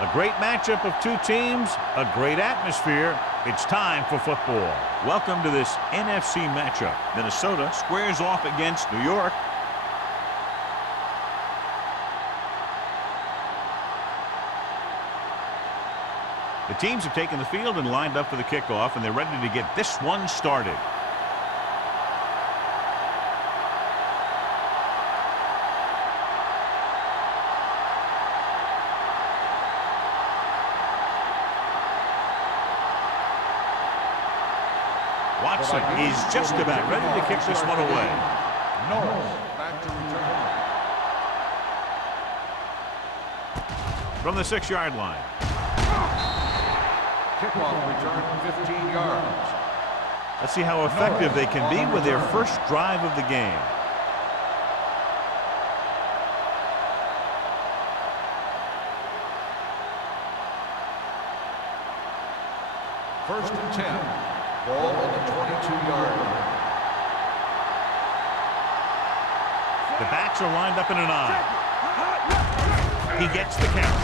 A great matchup of two teams, a great atmosphere. It's time for football. Welcome to this NFC matchup. Minnesota squares off against New York. The teams have taken the field and lined up for the kickoff, and they're ready to get this one started. Watson is just about ready to kick this one away. Back to return. From the 6-yard line. Kickoff return 15 yards. Let's see how effective they can be with their first drive of the game. First and 10. Ball on the 22-yard line. The backs are lined up in an eye. He gets the count.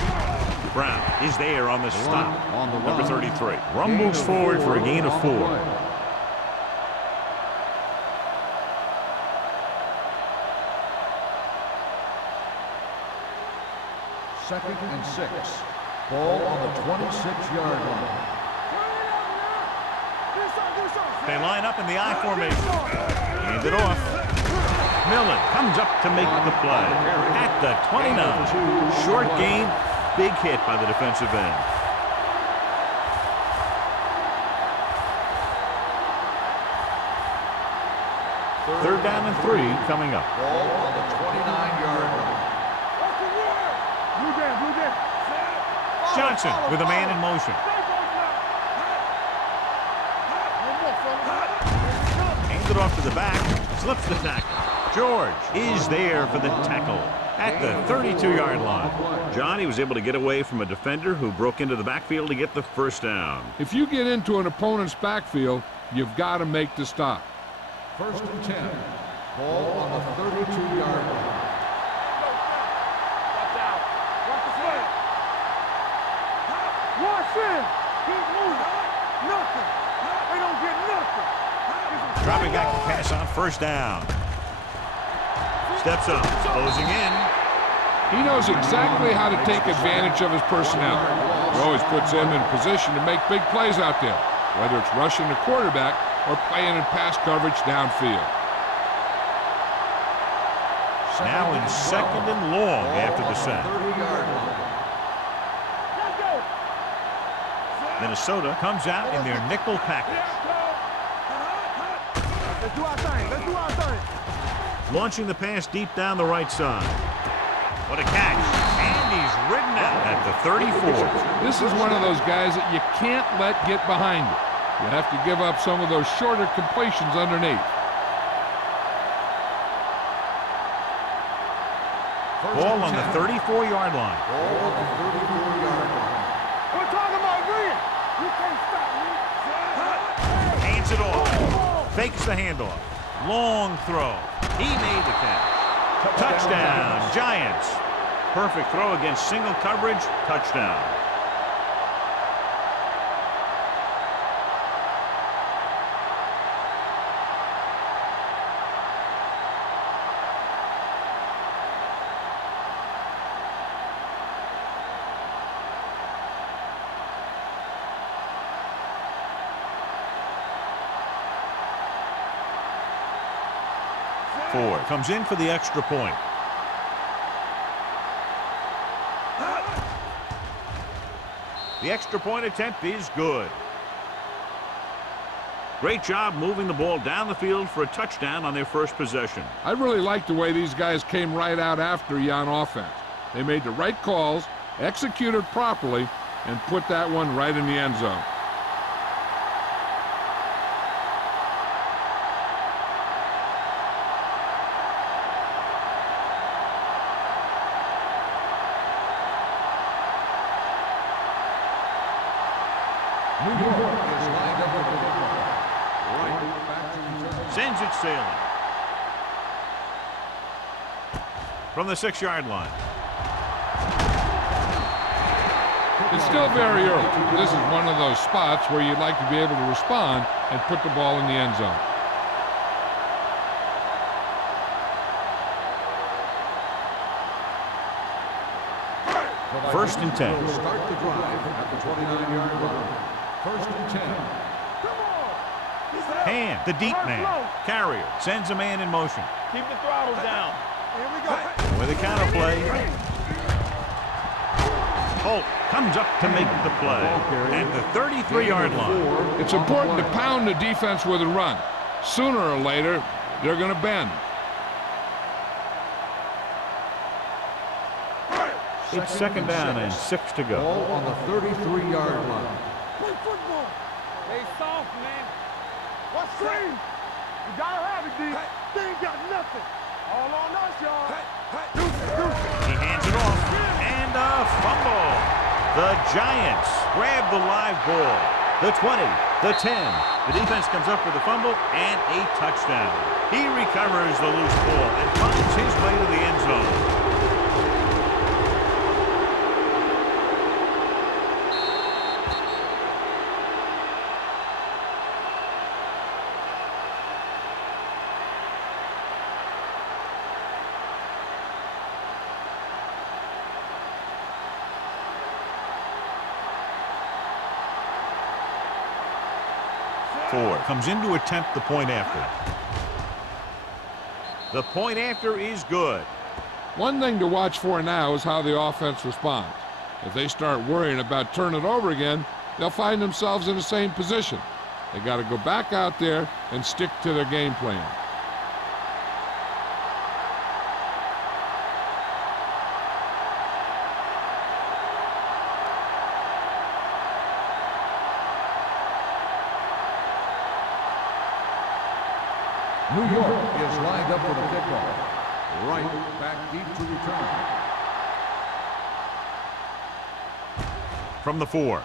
Brown is there on the stop. Number 33. Rum moves forward for a gain of 4. Second and 6. Ball on the 26-yard line. They line up in the I formation. Hand it off. Millen comes up to make the play. At the 29. Short gain. Big hit by the defensive end. Third down and 3 coming up. Ball on the 29-yard line. Johnson with a man in motion. Hands it off to the back. Slips the tackle. George is there for the tackle at the 32-yard line. Johnny was able to get away from a defender who broke into the backfield to get the first down. If you get into an opponent's backfield, you've got to make the stop. First and 10. Ball on the 32-yard line. Watch in. Keep moving. Nothing. They don't get nothing. Dropping back to pass on first down. Steps up, closing in. He knows exactly how to take advantage of his personnel. He always puts them in position to make big plays out there, whether it's rushing the quarterback or playing in pass coverage downfield. Now in second and long after the sack. Minnesota comes out in their nickel package. Let's do our thing. Let's do our thing. Launching the pass deep down the right side. What a catch. And he's ridden out at the 34. This is one of those guys that you can't let get behind you. You have to give up some of those shorter completions underneath. Ball on the 34-yard line. Ball on the 34-yard line. We're talking about Green. You can't stop me. Hands it off. Fakes the handoff. Long throw. He made the catch. Touchdown, Giants. Perfect throw against single coverage. Touchdown. Ford comes in for the extra point. The extra point attempt is good. Great job moving the ball down the field for a touchdown on their first possession. I really like the way these guys came right out after you on offense. They made the right calls, executed properly, and put that one right in the end zone. Sends it sailing. From the 6-yard line. It's still very early. This is one of those spots where you'd like to be able to respond and put the ball in the end zone. First and 10. Start the drive at the 29-yard line. First and 10. Hand, the deep man. Carrier sends a man in motion. Keep the throttle down. Here we go. With a counter play. Holt comes up to make the play at the 33-yard line. It's important to pound the defense with a run. Sooner or later, they're going to bend. It's second down and 6 to go. Ball on the 33-yard line. Play football. Stay soft, man. What's three? You gotta have it, D. They ain't got nothing. All on us, y'all. He hands it off, and a fumble. The Giants grab the live ball. The 20, the 10. The defense comes up with the fumble and a touchdown. He recovers the loose ball and finds his way to the end zone. Comes in to attempt the point after. The point after is good. One thing to watch for now is how the offense responds. If they start worrying about turning it over again, they'll find themselves in the same position. They got to go back out there and stick to their game plan. New York is lined up for the kickoff. Right back deep to return. From the 4.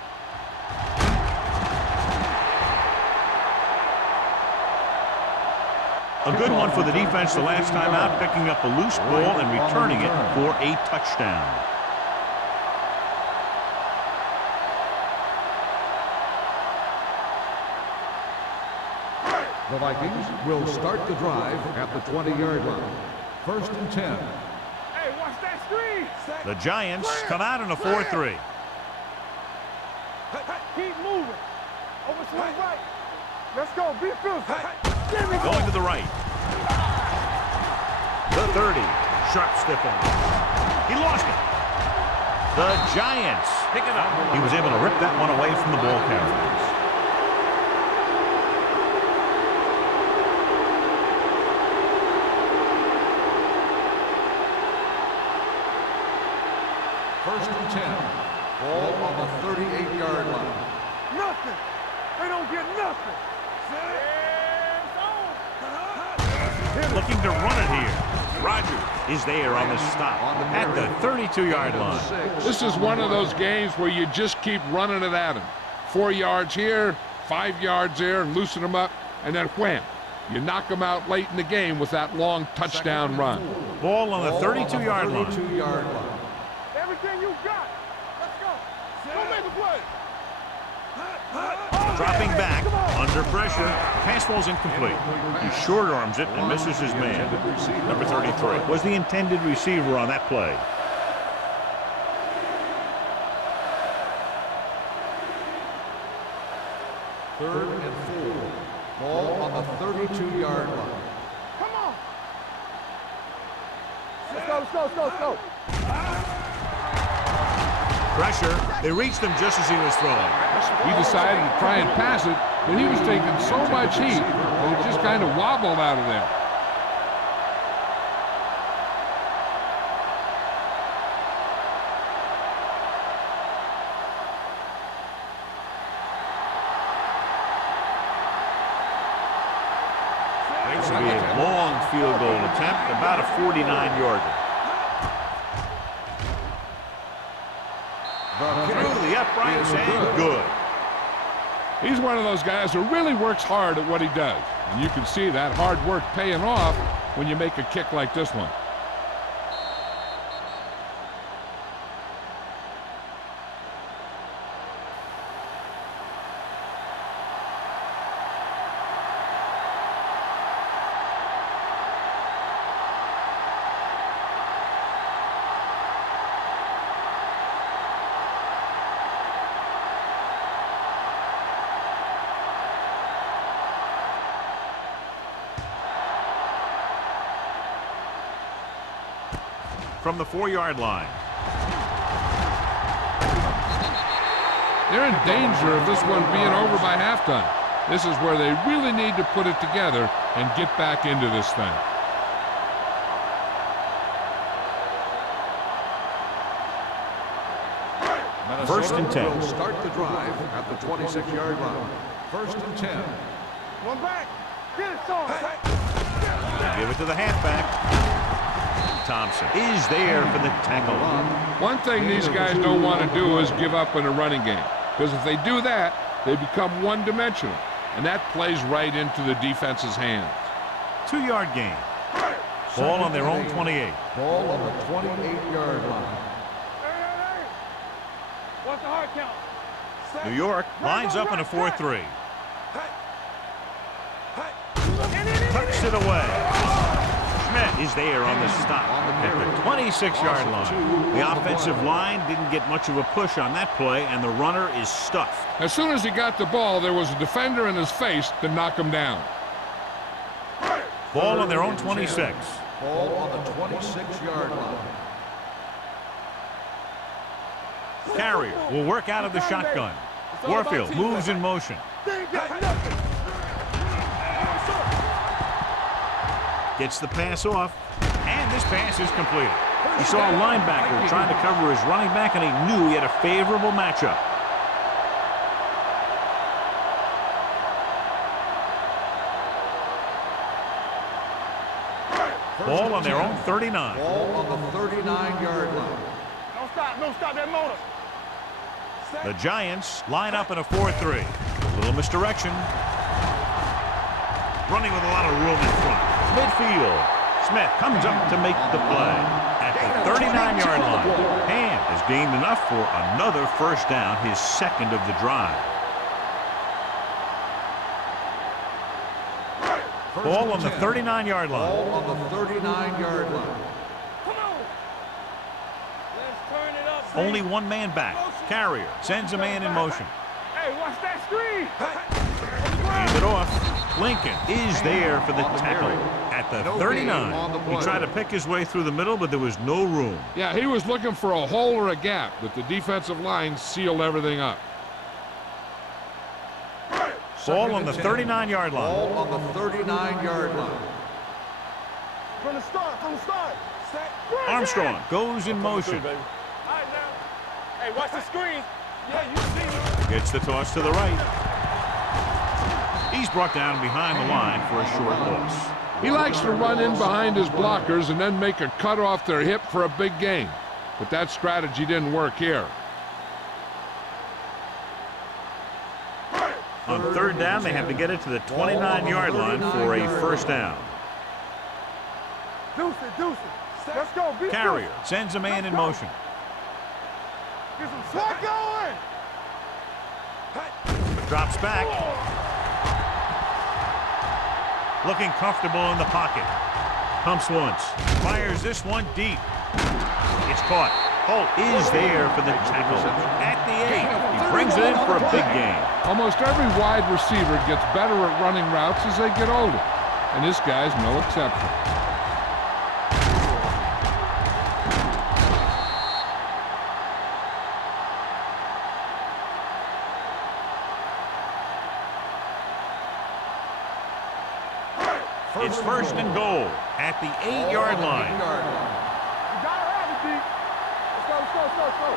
A good one for the defense the last time out, picking up a loose ball and returning it for a touchdown. The Vikings will start the drive at the 20-yard line. First and 10. Hey, watch that screen. The Giants come out in a 4-3. Keep moving. Over to the right. Let's go. Be physical. Going to the right. The 30. Sharp stiffing. He lost it. The Giants pick it up. He was able to rip that one away from the ball carriers. First and 10. Ball on the 38-yard line. Nothing. They don't get nothing. Looking to run it here. Rogers is there on the stop at the 32-yard line. This is one of those games where you just keep running it at him. 4 yards here, 5 yards there, and loosen them up, and then wham. You knock them out late in the game with that long touchdown run. Ball on the 32-yard line. Everything you got. Let's go. Go make the play. Dropping back, under pressure. Pass ball's incomplete. He short arms it and misses his man. Number 33 was the intended receiver on that play. Third and 4. Ball on the 32-yard line. Come on. Let's go. Pressure. They reached him just as he was throwing. He decided to try and pass it, but he was taking so much heat that it just kind of wobbled out of there. This will be a long field goal attempt, about a 49-yarder. Through the uprights and good. He's one of those guys who really works hard at what he does. And you can see that hard work paying off when you make a kick like this one. from the 4-yard line. They're in danger of this one being over by halftime. This is where they really need to put it together and get back into this thing. First and 10. Will start the drive at the 26-yard line. First and 10. One back. Get it, son. Give it to the halfback. Thompson is there for the tackle. One thing these guys don't want to do is give up in a running game, because if they do that, they become one-dimensional, and that plays right into the defense's hands. 2-yard gain. Ball on their own 28. Ball on the 28-yard line. Hey. What's the hard count? New York lines up in a 4-3. Tucks it away. Schmidt is there on the stop at the 26-yard line. The offensive line didn't get much of a push on that play, and the runner is stuffed. As soon as he got the ball, there was a defender in his face to knock him down. Ball on their own 26. Ball on the 26-yard line. Carrier will work out of the shotgun. Warfield moves in motion. Gets the pass off, and this pass is completed. He saw a linebacker trying to cover his running back, and he knew he had a favorable matchup. Ball on their own 39. Ball on the 39-yard line. Don't stop that motor. The Giants line up in a 4-3. A little misdirection. Running with a lot of room in front. Midfield. Smith comes up to make the play at the 39-yard line. And has gained enough for another first down, his second of the drive. Ball on the 39-yard line. Ball on the 39-yard line. Come on. Let's turn it up. Only one man back. Carrier sends a man in motion. Hey, watch that screen. Hand it off. Lincoln is there for the tackle at the 39. He tried to pick his way through the middle, but there was no room. Yeah, he was looking for a hole or a gap, but the defensive line sealed everything up. Ball on the 39-yard line. Ball on the 39-yard line. From the start. Armstrong goes in motion. All right, now. Hey, watch the screen. Yeah, you see it. Gets the toss to the right. He's brought down behind the line for a short loss. He likes to run in behind his blockers and then make a cut off their hip for a big gain. But that strategy didn't work here. On third down, they have to get it to the 29-yard line for a first down. Deuce it. Let's go. Carrier sends a man in motion. Get some slack going. Drops back. Looking comfortable in the pocket. Pumps once. Fires this one deep. It's caught. Holt is there for the tackle at the 8. He brings it in for a big gain. Almost every wide receiver gets better at running routes as they get older, and this guy's no exception. It's first and goal at the 8-yard line. You gotta have it, D. Let's go.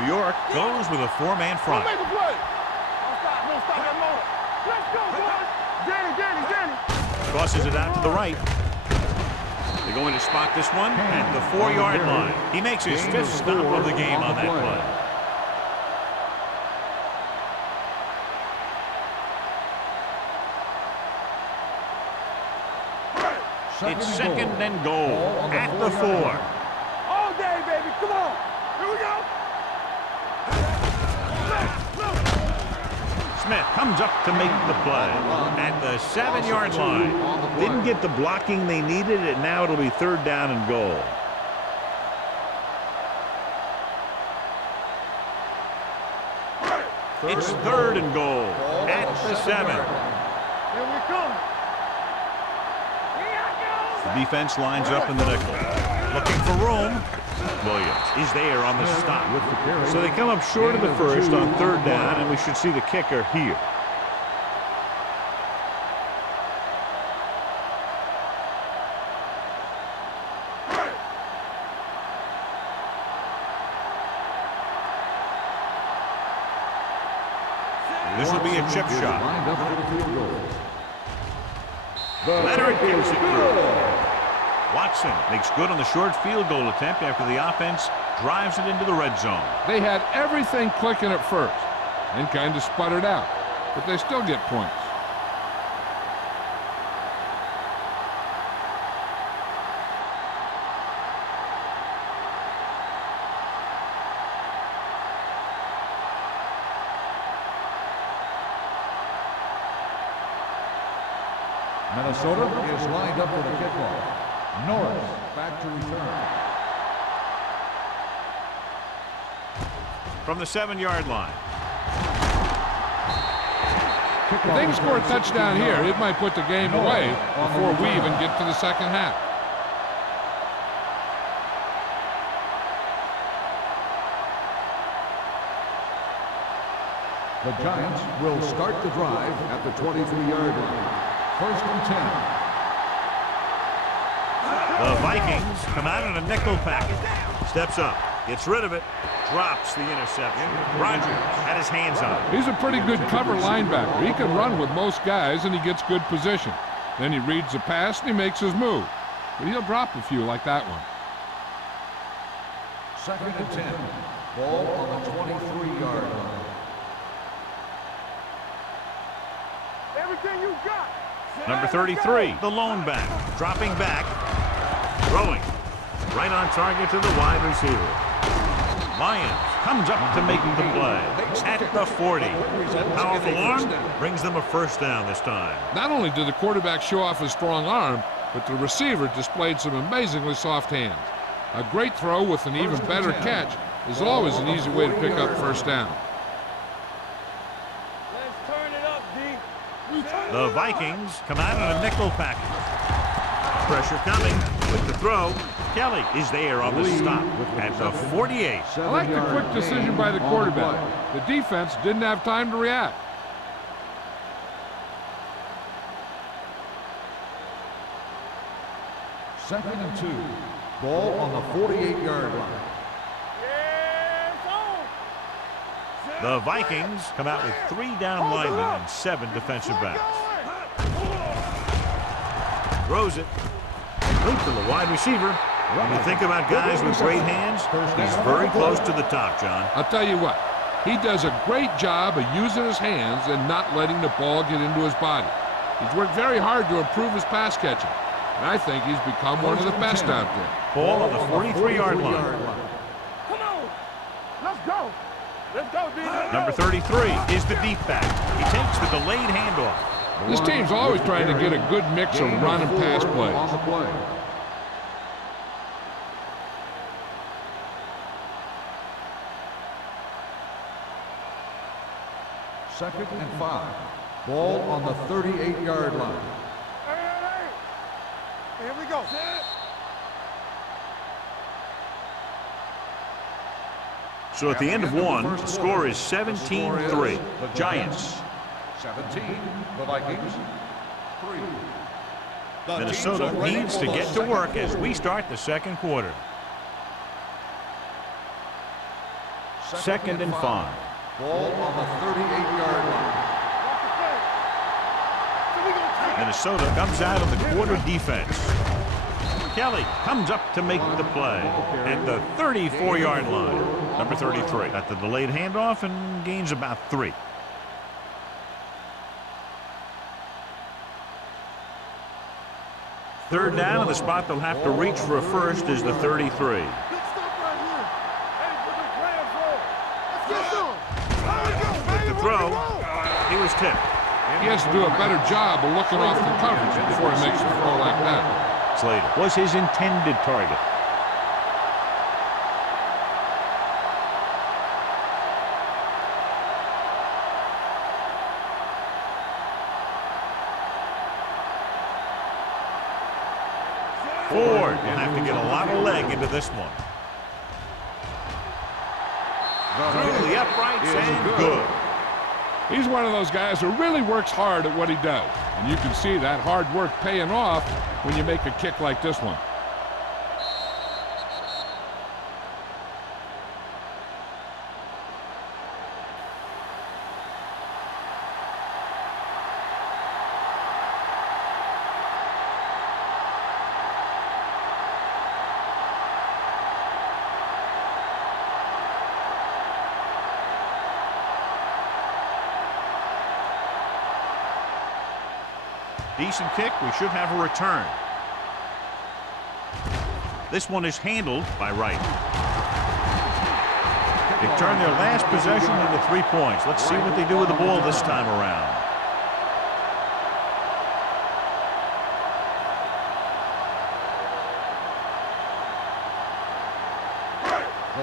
New York goes with a 4-man front. Don't make a play. Don't stop that motor. Let's go, boys. Danny. Crosses it out to the right. They're going to spot this one at the 4-yard line. He makes his 5th stop of the game on that play. It's second and goal at the 4. All day, baby. Come on. Here we go. Smith comes up to make the play at the 7-yard line. Didn't get the blocking they needed, and now it'll be third down and goal. It's third and goal at the 7. Here we come. The defense lines up in the nickel. Looking for room. Williams is there on the stop. So they come up short of the first on third down, and we should see the kicker here. This will be a chip shot. Leonard gives it through. Watson makes good on the short field goal attempt after the offense drives it into the red zone. They had everything clicking at first and kind of sputtered out, but they still get points. Minnesota is lined up for the kickoff. Norris back to return. From the 7-yard line. If they can score a touchdown here, it might put the game away before we even get to the second half. The Giants will start the drive at the 23-yard line. First and 10. The Vikings come out in a nickel package. Steps up, gets rid of it, drops the interception. Rogers had his hands on it. He's a pretty good cover linebacker. He can run with most guys, and he gets good position. Then he reads the pass, and he makes his move. But he'll drop a few like that one. Second and 10. Ball on the 23-yard line. Everything you got. Number 33, the lone back, dropping back, throwing, right on target to the wide receiver. Lyons comes up to make the play at the 40. That powerful arm brings them a first down this time. Not only did the quarterback show off his strong arm, but the receiver displayed some amazingly soft hands. A great throw with an even better catch is always an easy way to pick up first down. Let's turn it up, D. The Vikings come out in a nickel package. Pressure coming with the throw. Kelly is there on the stop at the 48. I like the quick decision by the quarterback. The defense didn't have time to react. Second and 2. Ball on the 48-yard line. The Vikings come out with 3 down linemen and 7 defensive backs. Throws it. Complete to the wide receiver. When you think about guys with great hands, he's very close to the top, John. I'll tell you what, he does a great job of using his hands and not letting the ball get into his body. He's worked very hard to improve his pass catching, and I think he's become one of the best out there. Ball on the 43-yard line. Come on. Let's go. Let's go, D. Number 33 is the deep back. He takes the delayed handoff. This team's always trying to get a good mix of run and pass plays. On the play. Second and 5. Ball on the 38-yard line. Hey. Here we go. So at the end of one, the score is 17-3. Giants. 17, the Vikings. 3. Minnesota needs to get to work as we start the second quarter. Second and 5. Ball on the 38-yard line. Minnesota comes out of the quarter defense. Kelly comes up to make the play at the 34-yard line. Number 33 got the delayed handoff and gains about 3. Third down, and the spot they'll have to reach for a first is the 33. With the throw, he was tipped. He has to do a better job of looking off the coverage before he makes a throw like that. Slater was his intended target. Ford will have to get a lot of leg into this one. Through the uprights and good. He's one of those guys who really works hard at what he does. And you can see that hard work paying off when you make a kick like this one. Decent kick. We should have a return. This one is handled by Wright. They turn their last possession into 3 points. Let's see what they do with the ball this time around.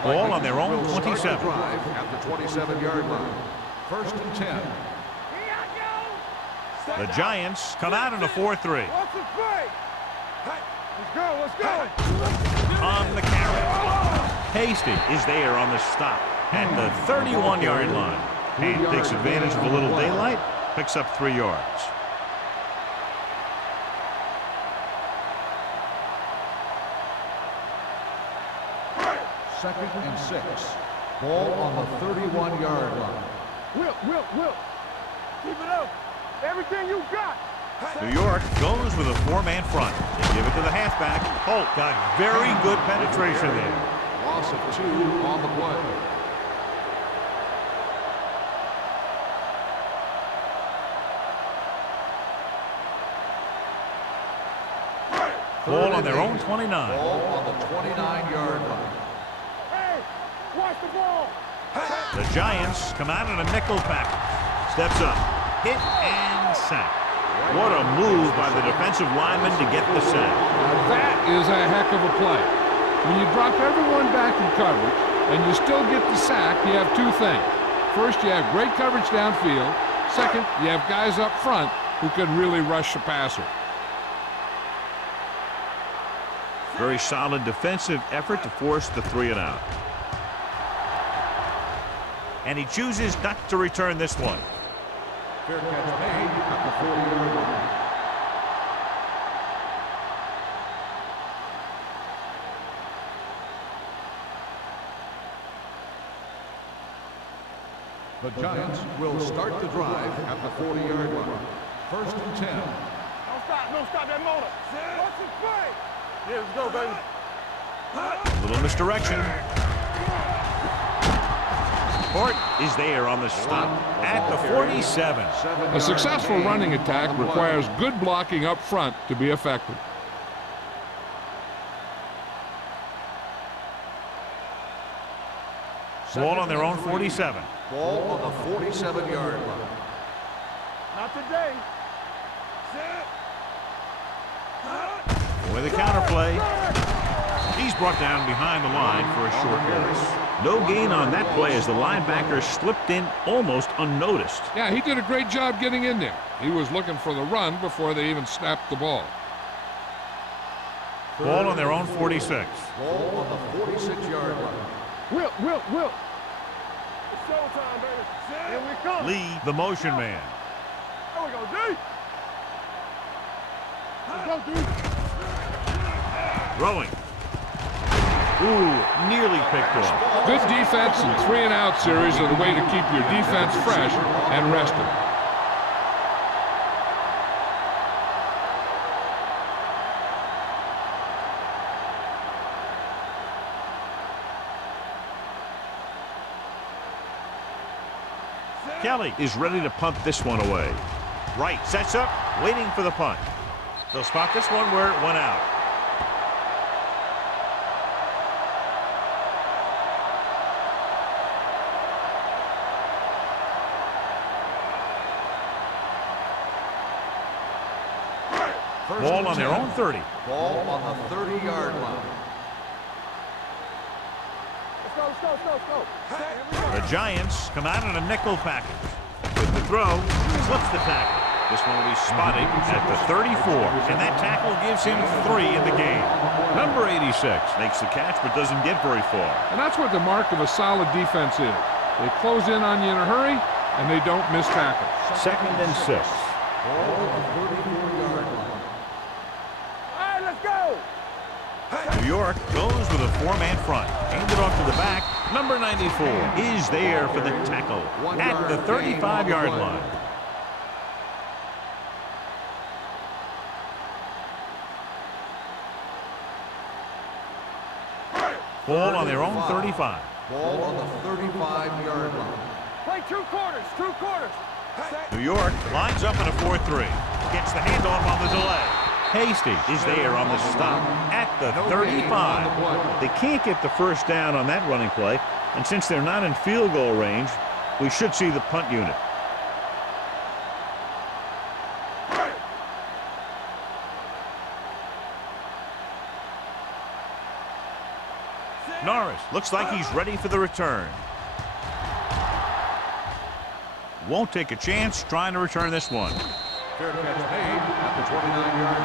Ball on their own 27. At the 27-yard line. 1st and 10. The Giants come out in a 4-3. What's the play? Let's go, let's go. On the carry. Hasty is there on the stop at the 31-yard line. And takes advantage of a little daylight, picks up 3 yards. Second and 6. Ball on the 31-yard line. Will. Keep it up. Everything you got. New York goes with a 4-man front. They give it to the halfback. Holt got very good penetration there. Loss of 2 on the play. Ball on their own 29. Ball on the 29-yard line. Hey, watch the ball. The Giants come out in a nickel package. Steps up. Hit and sack. What a move by the defensive lineman to get the sack. Now that is a heck of a play. When you drop everyone back in coverage and you still get the sack, you have 2 things. First, you have great coverage downfield. Second, you have guys up front who can really rush the passer. Very solid defensive effort to force the 3-and-out. And he chooses not to return this one. Fair catch made at the 40-yard line. The Giants will start the drive at the 40-yard line. 1st and 10. Don't stop that motor. What's the play? Yeah, let's go, baby. Little misdirection. Ford is there on the stop at the 47. A successful running attack requires good blocking up front to be effective. Ball on their own 47. Ball on the 47-yard line. Not today. With a counter play. He's brought down behind the line for a short pass. No gain on that play as the linebacker slipped in almost unnoticed. Yeah, he did a great job getting in there. He was looking for the run before they even snapped the ball. Ball on their own 46. Ball on the 46-yard line. Will. It's showtime, baby. Here we come. Lee, the motion man. There we go, D. Let's go, D. Throwing. Ooh, nearly picked off. Good defense and 3-and-out series are the way to keep your defense fresh and rested. Kelly is ready to punt this one away. Wright sets up, waiting for the punt. They'll spot this one where it went out. Ball on their own 30. Ball on the 30-yard line. Let's go. The Giants come out in a nickel package. With the throw, slips the tackle. This one will be spotted at the 34, and that tackle gives him 3 in the game. Number 86 makes the catch but doesn't get very far. And that's what the mark of a solid defense is. They close in on you in a hurry, and they don't miss tackles. 2nd and 6. All right, let's go. New York goes with a 4-man front. Handed off to the back. Number 94 is there for the tackle at the 35-yard line. Ball on their own 35. Ball on the 35-yard line. Play 2 quarters, 2 quarters. New York lines up in a 4-3. Gets the handoff on the delay. Hasty is there on the stop at the 35. They can't get the first down on that running play, and since they're not in field goal range, we should see the punt unit. Norris looks like he's ready for the return. Won't take a chance trying to return this one. Fair catch made at the 29-yard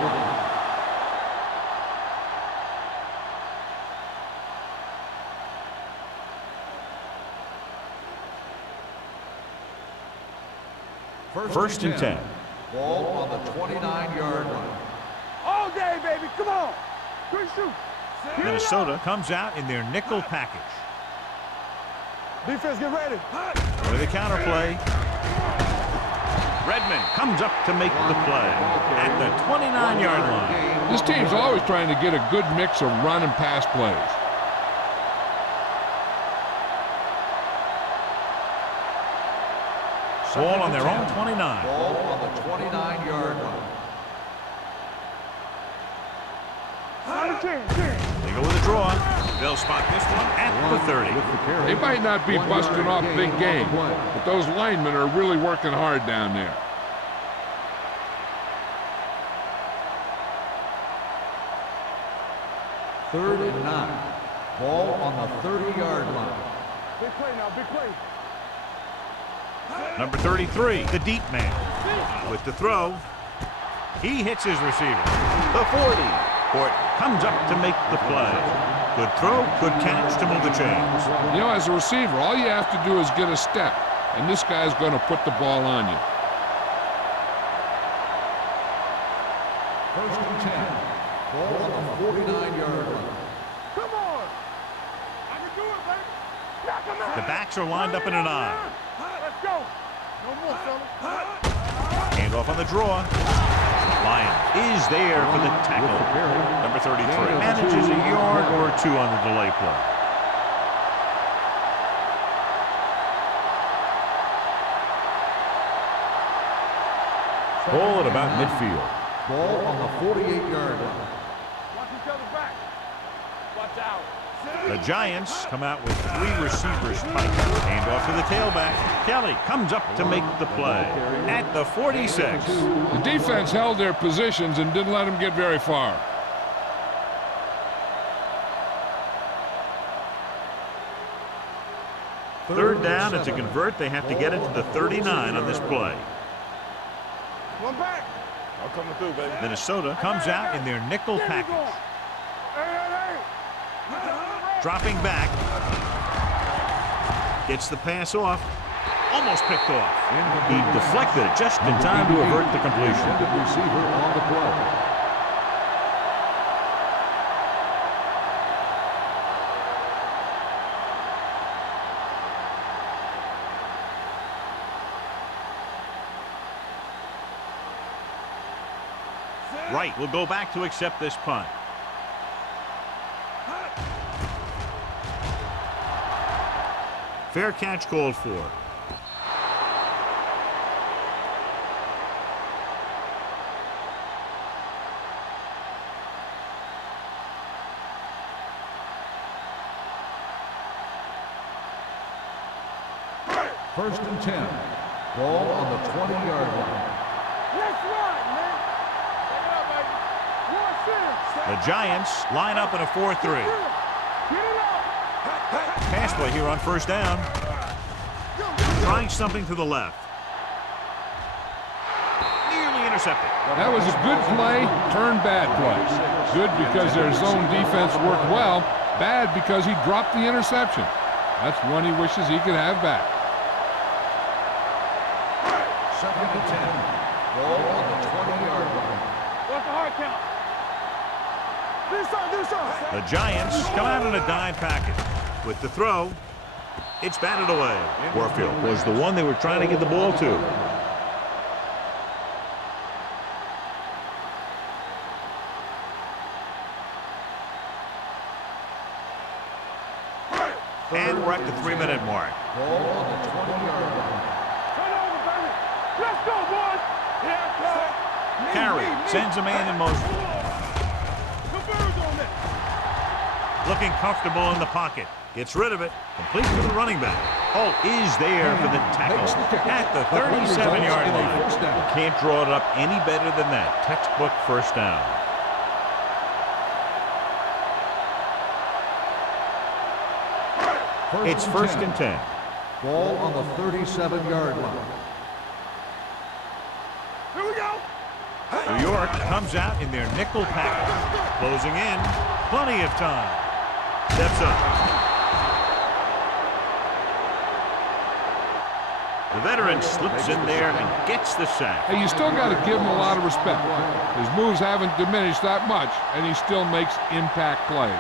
line. First and 10. Ball on the 29-yard line. All day, baby. Come on. Good shoot. Minnesota comes out in their nickel package. Defense, get ready. With a counter play. Redmond comes up to make the play at the 29-yard line. This team's always trying to get a good mix of run and pass plays. Ball on their own 29. Ball on the 29-yard line. They go with a draw. They'll spot this one at the 30. They might not be busting off big game, but those linemen are really working hard down there. Third and 9. Ball on the 30-yard line. Big play now, big play. Number 33, the deep man. With the throw, he hits his receiver. The 40. Horton comes up to make the play. Good throw, good catch to move the chains. You know, as a receiver, all you have to do is get a step, and this guy's going to put the ball on you. First and 10. Ball on the 49-yard line. Come on. I can do it, baby. Knock him out. The backs are lined up in an I. Let's go. No more, fella. Hand off on the draw. Lyon is there for the tackle. Number 33 manages a yard or 2 on the delay play. Ball at about midfield. Ball on the 48-yard line. Watch each other back. Watch out. The Giants come out with 3 receivers tight. Hand off to the tailback. Kelly comes up to make the play at the 46. The defense held their positions and didn't let them get very far. Third down, and to convert, they have to get it to the 39 on this play. One back. I'm coming through, baby. Minnesota comes out in their nickel package. Dropping back. Gets the pass off. Almost picked off. He deflected it just in time to avert the completion. Intended receiver on the play. Wright will go back to accept this punt. Fair catch called for. First and 10. Ball on the 20-yard line. Let's run, man. Take it up, baby. One, 6. The Giants line up in a 4-3. Get it up. Pass play here on first down. Trying something to the left. Near intercepted. That was a good play, turned bad play. Good because their zone defense worked well. Bad because he dropped the interception. That's one he wishes he could have back. 2nd and 10. Ball on the 20-yard line. What's the hard count? This side. The Giants come out in a dime package. With the throw, it's batted away. Warfield was the one they were trying to get the ball to. And we're at the 3-minute mark. Ball on the 20-yard line. Turn over, baby. Let's go, boys. Yeah, Carey sends a man in motion. the birds on that. Looking comfortable in the pocket. Gets rid of it. Complete to the running back. Holt is there for the tackle at the 37-yard line. Can't draw it up any better than that. Textbook first down. It's 1st and 10. Ball on the 37-yard line. Here we go. New York comes out in their nickel package. Closing in. Plenty of time. Steps up. The veteran slips in there and gets the sack. Hey, you still got to give him a lot of respect. His moves haven't diminished that much, and he still makes impact plays.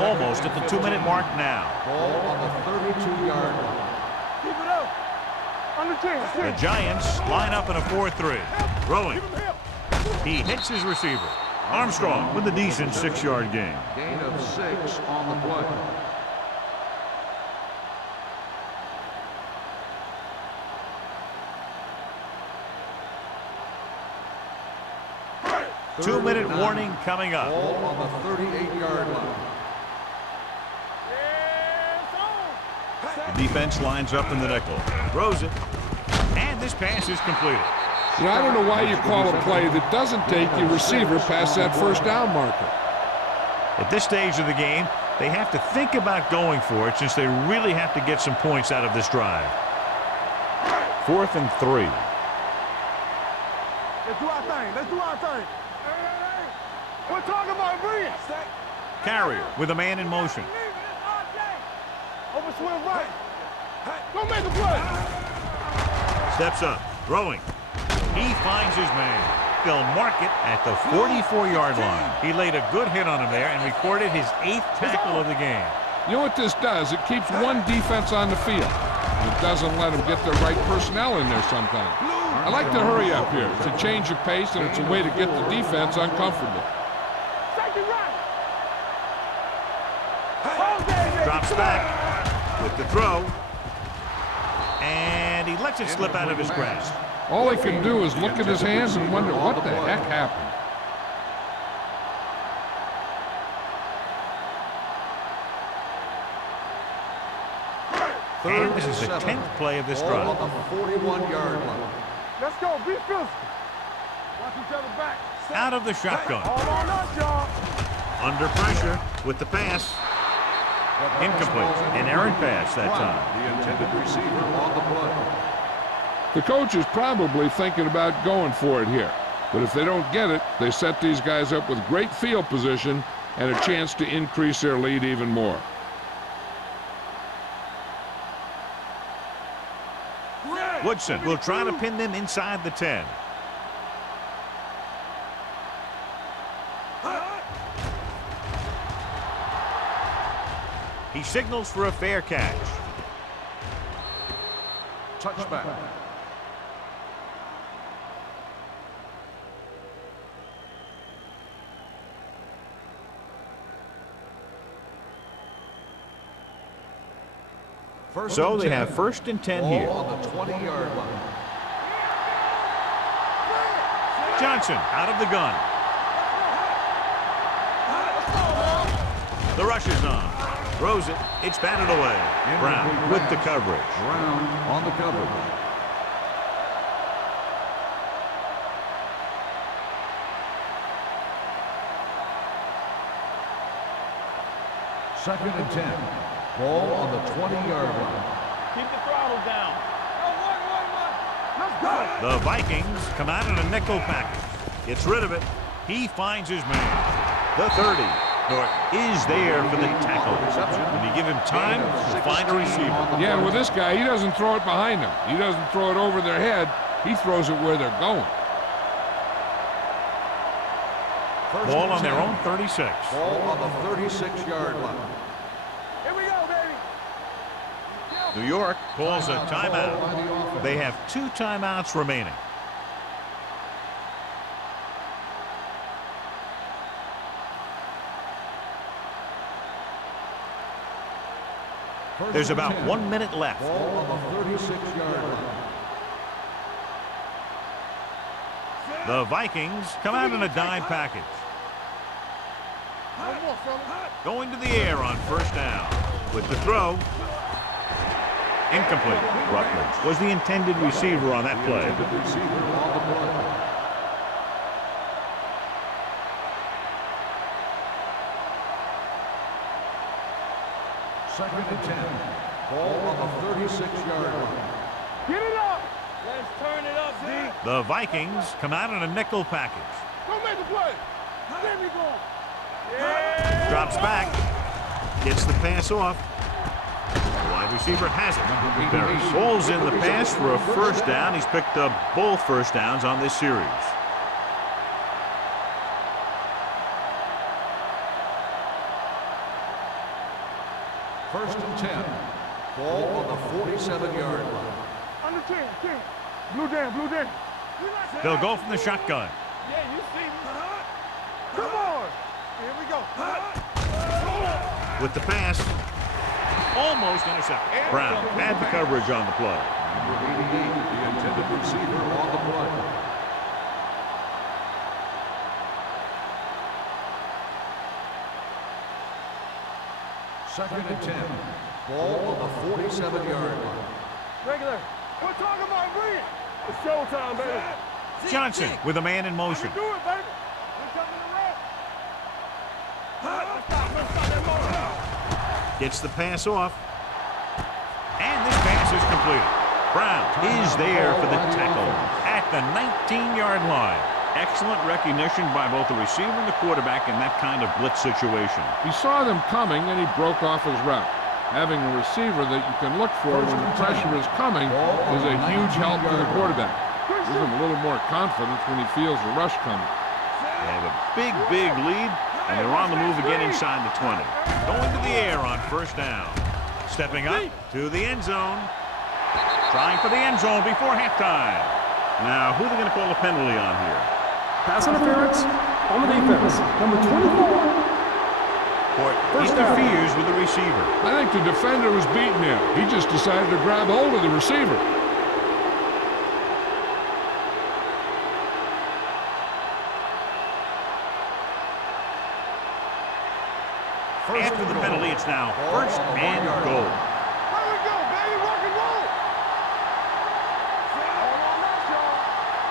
Almost at the 2-minute mark now. Ball on the 32-yard line. Keep it up. Under 10. The Giants line up in a 4-3. Throwing. He hits his receiver. Armstrong with a decent 6-yard gain. Gain of 6 on the play. Two-minute warning coming up. Ball on the 38-yard line. The defense lines up in the nickel. Throws it. And this pass is completed. You know, I don't know why you call a play that doesn't take your receiver past that first down marker. At this stage of the game, they have to think about going for it since they really have to get some points out of this drive. 4th and 3. Let's do our thing. Let's do our thing. Hey. We're talking about brilliant. Carrier with a man in motion. Over swing right. Don't make a play. Steps up. Throwing. He finds his man. They'll mark it at the 44-yard line. He laid a good hit on him there and recorded his 8th tackle of the game. You know what this does? It keeps one defense on the field. It doesn't let them get the right personnel in there sometimes. I like to hurry up here. It's a change of pace, and it's a way to get the defense uncomfortable. Drops back with the throw. And he lets it slip out of his grasp. All he can do is look at his hands and wonder what the heck happened. And this is the 10th play of this drive. On the 41-yard line. Let's go. Be physical. Watch each other back. Out of the shotgun. All on us, y'all. Under pressure with the pass. Incomplete. An errant pass that time. The intended receiver on the play. The coach is probably thinking about going for it here. But if they don't get it, they set these guys up with great field position and a chance to increase their lead even more. Woodson will try to pin them inside the 10. He signals for a fair catch. Touchback. So they have 1st and 10 here. Ball on the 20-yard line. Johnson out of the gun. The rush is on. Throws it. It's batted away. Brown with the coverage. Brown on the coverage. Second and 10. Ball on the 20-yard line. Keep the throttle down. Let's go. The Vikings come out in a nickel package. Gets rid of it. He finds his man. The 30. Norton is there for the tackle. When you give him time to find a receiver. Yeah, and with this guy, he doesn't throw it behind them. He doesn't throw it over their head. He throws it where they're going. Ball on their own 36. Ball on the 36-yard line. Here we go, baby. New York calls a timeout. They have 2 timeouts remaining. There's about 1 minute left. Ball on the 36-yard line. The Vikings come out in a dime package. Going to the air on first down. With the throw. Incomplete. Rutledge was the intended receiver on that play. Second and 10. Ball on the 36-yard line. Get it up. Let's turn it up, D. The Vikings come out in a nickel package. Go make the play. There we go. Yeah. Drops back. Gets the pass off. The wide receiver has it. Barry falls in the pass for a first down. He's picked up both first downs on this series. First and 10. Ball on the 47-yard line. Under 10. Blue down. They'll go from the shotgun. Yeah, you see me. Come on. Here we go. With the pass. Almost intercepted. Brown had the coverage on the play. Number 88, the intended receiver on the play. Second and 10. Ball on the 47-yard line. Regular. We're talking about bring it. It's showtime, baby. Johnson with a man in motion. Do it, baby. We're coming to rest. Let's stop that motor. Gets the pass off. And this pass is completed. Brown is there for the tackle at the 19-yard line. Excellent recognition by both the receiver and the quarterback in that kind of blitz situation. He saw them coming, and he broke off his route. Having a receiver that you can look for when the pressure is coming is a huge help to the quarterback. Gives him a little more confidence when he feels the rush coming. They have a big lead, and they're on the move again inside the 20. Going to the air on first down. Stepping up to the end zone. Trying for the end zone before halftime. Now, who are they going to call a penalty on here? Pass interference on the defense. Number 24. Court interferes with the receiver. I think the defender was beating him. He just decided to grab hold of the receiver. After the penalty, it's now first and goal. Here we go, baby. Rock and roll. All on us, y'all.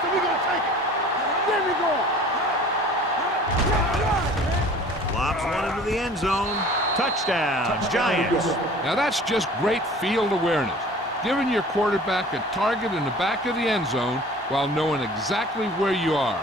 So we gonna take it. There we go. Lobs one into the end zone. Touchdown, Giants. Now that's just great field awareness. Giving your quarterback a target in the back of the end zone while knowing exactly where you are.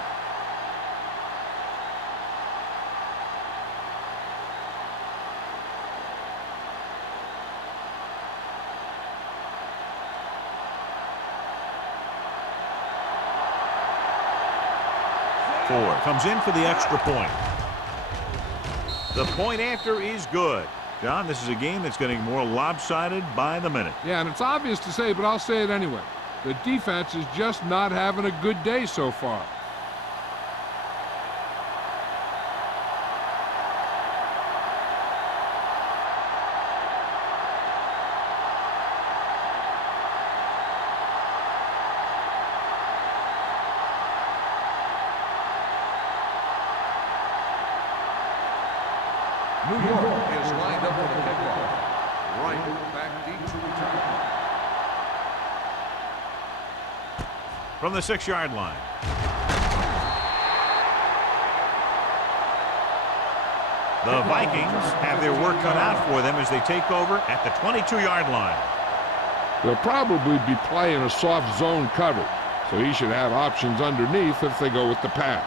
Ford comes in for the extra point. The point after is good. John, this is a game that's getting more lopsided by the minute. Yeah, and it's obvious to say, but I'll say it anyway. The defense is just not having a good day so far. New York is lined up for the kickoff. Right back deep to return. From the 6-yard line. The Vikings have their work cut out for them as they take over at the 22-yard line. They'll probably be playing a soft zone coverage, so he should have options underneath if they go with the pass.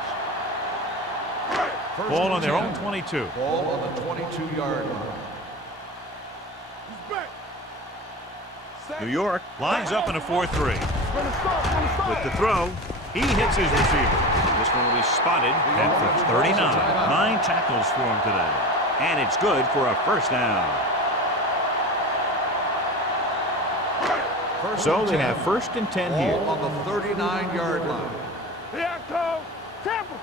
Ball on their own 22. Ball on the 22-yard line. New York lines up in a 4-3. With the throw, he hits his receiver. This one will be spotted at the 39. 9 tackles for him today. And it's good for a first down. So they have 1st and 10 here. Ball on the 39-yard line. Here I come. Temple.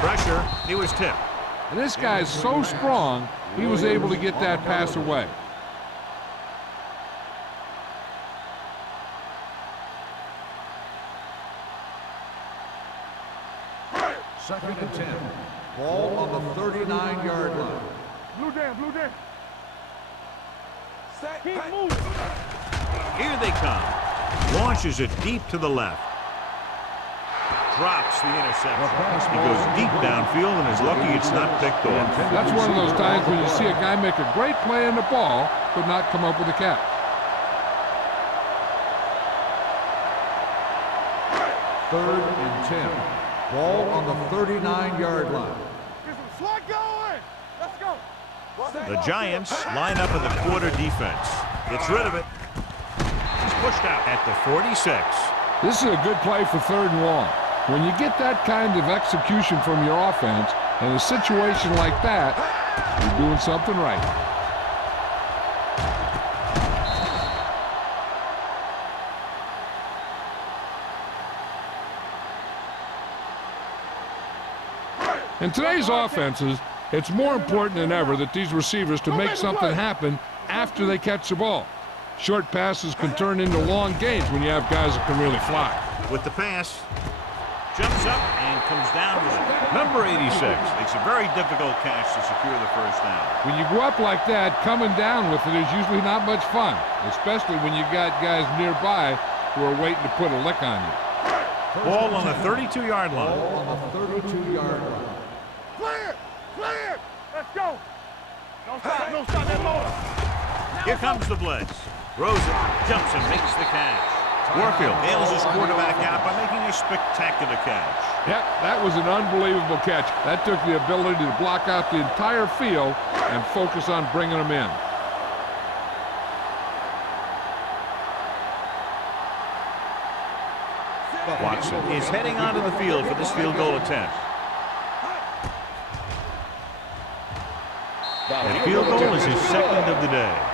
Pressure. He was tipped. And this guy is so strong, he was able to get that pass away. Second and 10. Ball on the 39-yard line. Blue down, blue down. Keep moving. Here they come. Launches it deep to the left. Drops the interception. He goes deep downfield and is lucky it's not picked off. That's one of those times when you see a guy make a great play on the ball, but not come up with a catch. Third and 10. Ball on the 39-yard line. Get some slot going. Let's go. The Giants line up in the quarter defense. Gets rid of it. He's pushed out at the 46. This is a good play for 3rd and long. When you get that kind of execution from your offense in a situation like that, you're doing something right. In today's offenses, it's more important than ever that these receivers to make something happen after they catch the ball. Short passes can turn into long gains when you have guys that can really fly. With the pass, jumps up and comes down with it. Number 86. It's a very difficult catch to secure the first down. When you go up like that, coming down with it is usually not much fun, especially when you got guys nearby who are waiting to put a lick on you. Ball on the 32-yard line. Ball on the 32-yard line. Clear. Clear. Let's go. Don't stop. Don't stop that motor. Here comes the blitz. Throws it, jumps and makes the catch. Warfield nails his quarterback out by making a spectacular catch. Yep, that was an unbelievable catch. That took the ability to block out the entire field and focus on bringing them in. Watson is heading onto the field for this field goal attempt. The field goal is his 2nd of the day.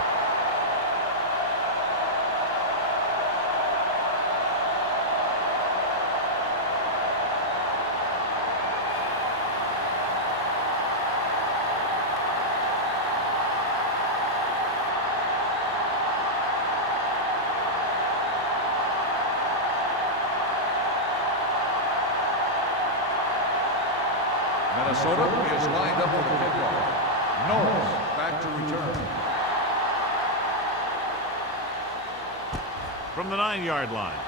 Minnesota is lined up for the kickoff. Knowles back to return. From the 9-yard line.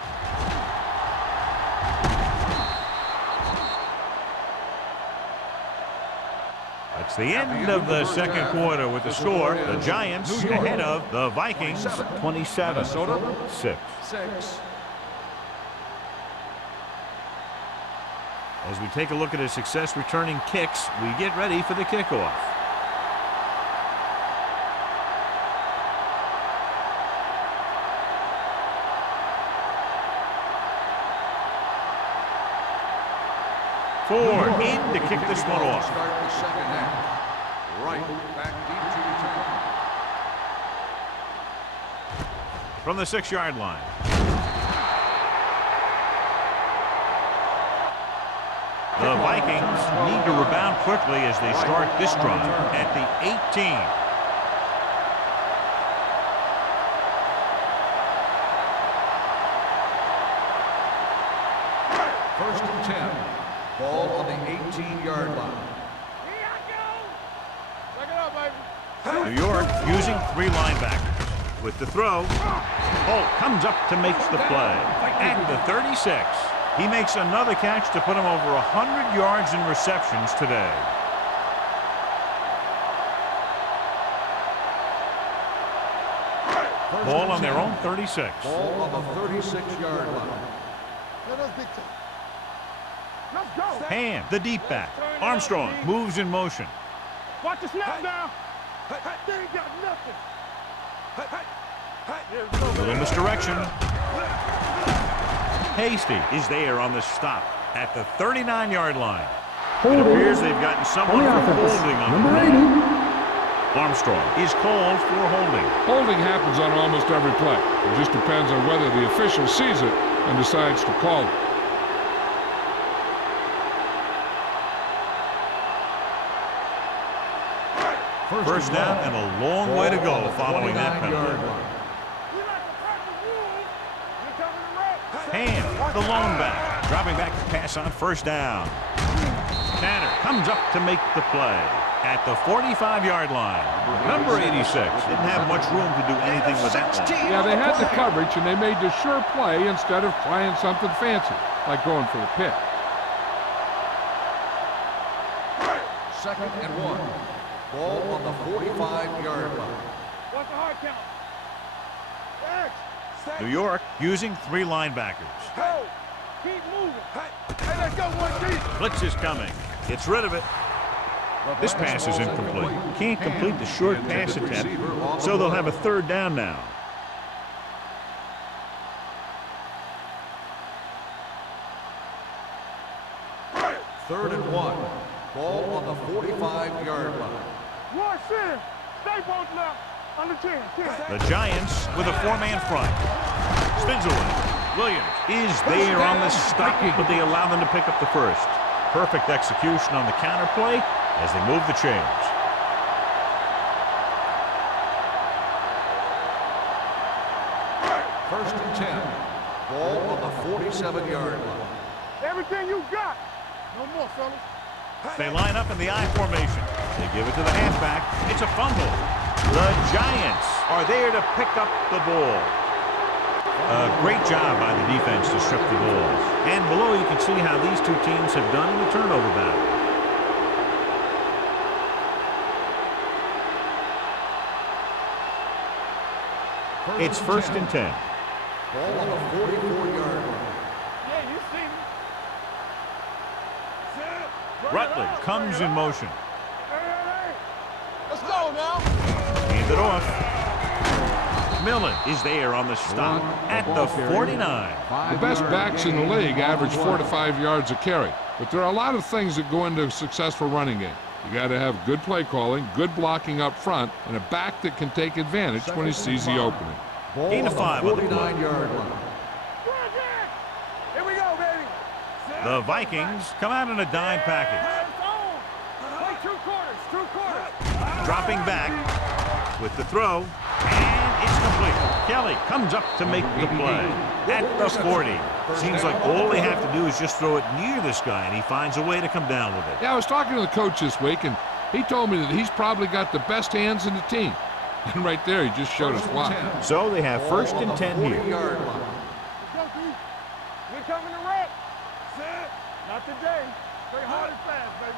That's the end of the second quarter with the score. The Giants ahead of the Vikings 27-6. As we take a look at his success returning kicks, we get ready for the kickoff. Ford in to kick this one off. Start the second half. Right back deep to return. From the 6-yard line. The Vikings need to rebound quickly as they start this drive at the 18. First and 10. Ball on the 18-yard line. Here I go. Check it out, baby. New York using 3 linebackers. With the throw, Holt comes up to make the play. At the 36. He makes another catch to put him over 100 yards in receptions today. Ball on their own 36. Ball on the 36-yard line. Let's go. Hand, the deep back. Armstrong moves in motion. Watch the snap now. They ain't got nothing. A little misdirection. Hasty is there on the stop at the 39-yard line. It appears they've gotten someone for holding on the ball. Armstrong is called for holding. Holding happens on almost every play. It just depends on whether the official sees it and decides to call it. First down and a long way to go following that penalty. Hand, the lone back, dropping back to pass on first down. Tanner comes up to make the play at the 45-yard line. Number 86 didn't have much room to do anything with that one. Yeah, they had the coverage, and they made the sure play instead of trying something fancy, like going for the pick. 2nd and 1. Ball on the 45-yard line. What's the hard count? New York using 3 linebackers. Go. Keep moving. Hey, let's go, 1G. Blitz is coming. Gets rid of it. This pass is incomplete. Can't complete the short pass attempt, so they'll have a 3rd down now. Third and 1. Ball on the 45-yard line. Watch in. Stay both left. Under 10. The Giants with a 4-man front. Spins away. Williams is there on the stop, but they allow them to pick up the first. Perfect execution on the counter play as they move the chains. First and 10. Ball on the 47-yard line. Everything you got. No more, fellas. They line up in the I formation. They give it to the halfback. It's a fumble. The Giants are there to pick up the ball. A great job by the defense to strip the ball. And below you can see how these two teams have done in the turnover battle. It's first and 10. Ball on the 44-yard line. Yeah, you see me. Rutledge comes in motion. Hey. Let's go now. Hand it off. Millen is there on the stop at the 49. The best backs in the league average 4 to 5 yards a carry. But there are a lot of things that go into a successful running game. You got to have good play calling, good blocking up front, and a back that can take advantage when he sees the opening. Gain of 5 on the play. 49-yard line. Here we go, baby. The Vikings come out in a dime package. Play 2 quarters. Dropping back with the throw, and it's complete. Kelly comes up to make the play at the 40. Seems like all they have to do is just throw it near this guy, and he finds a way to come down with it. Yeah, I was talking to the coach this week, and he told me that he's probably got the best hands in the team. And right there, he just showed us why. So they have first and 10 here. We coming to wreck. Not today. Stay hard and fast, baby.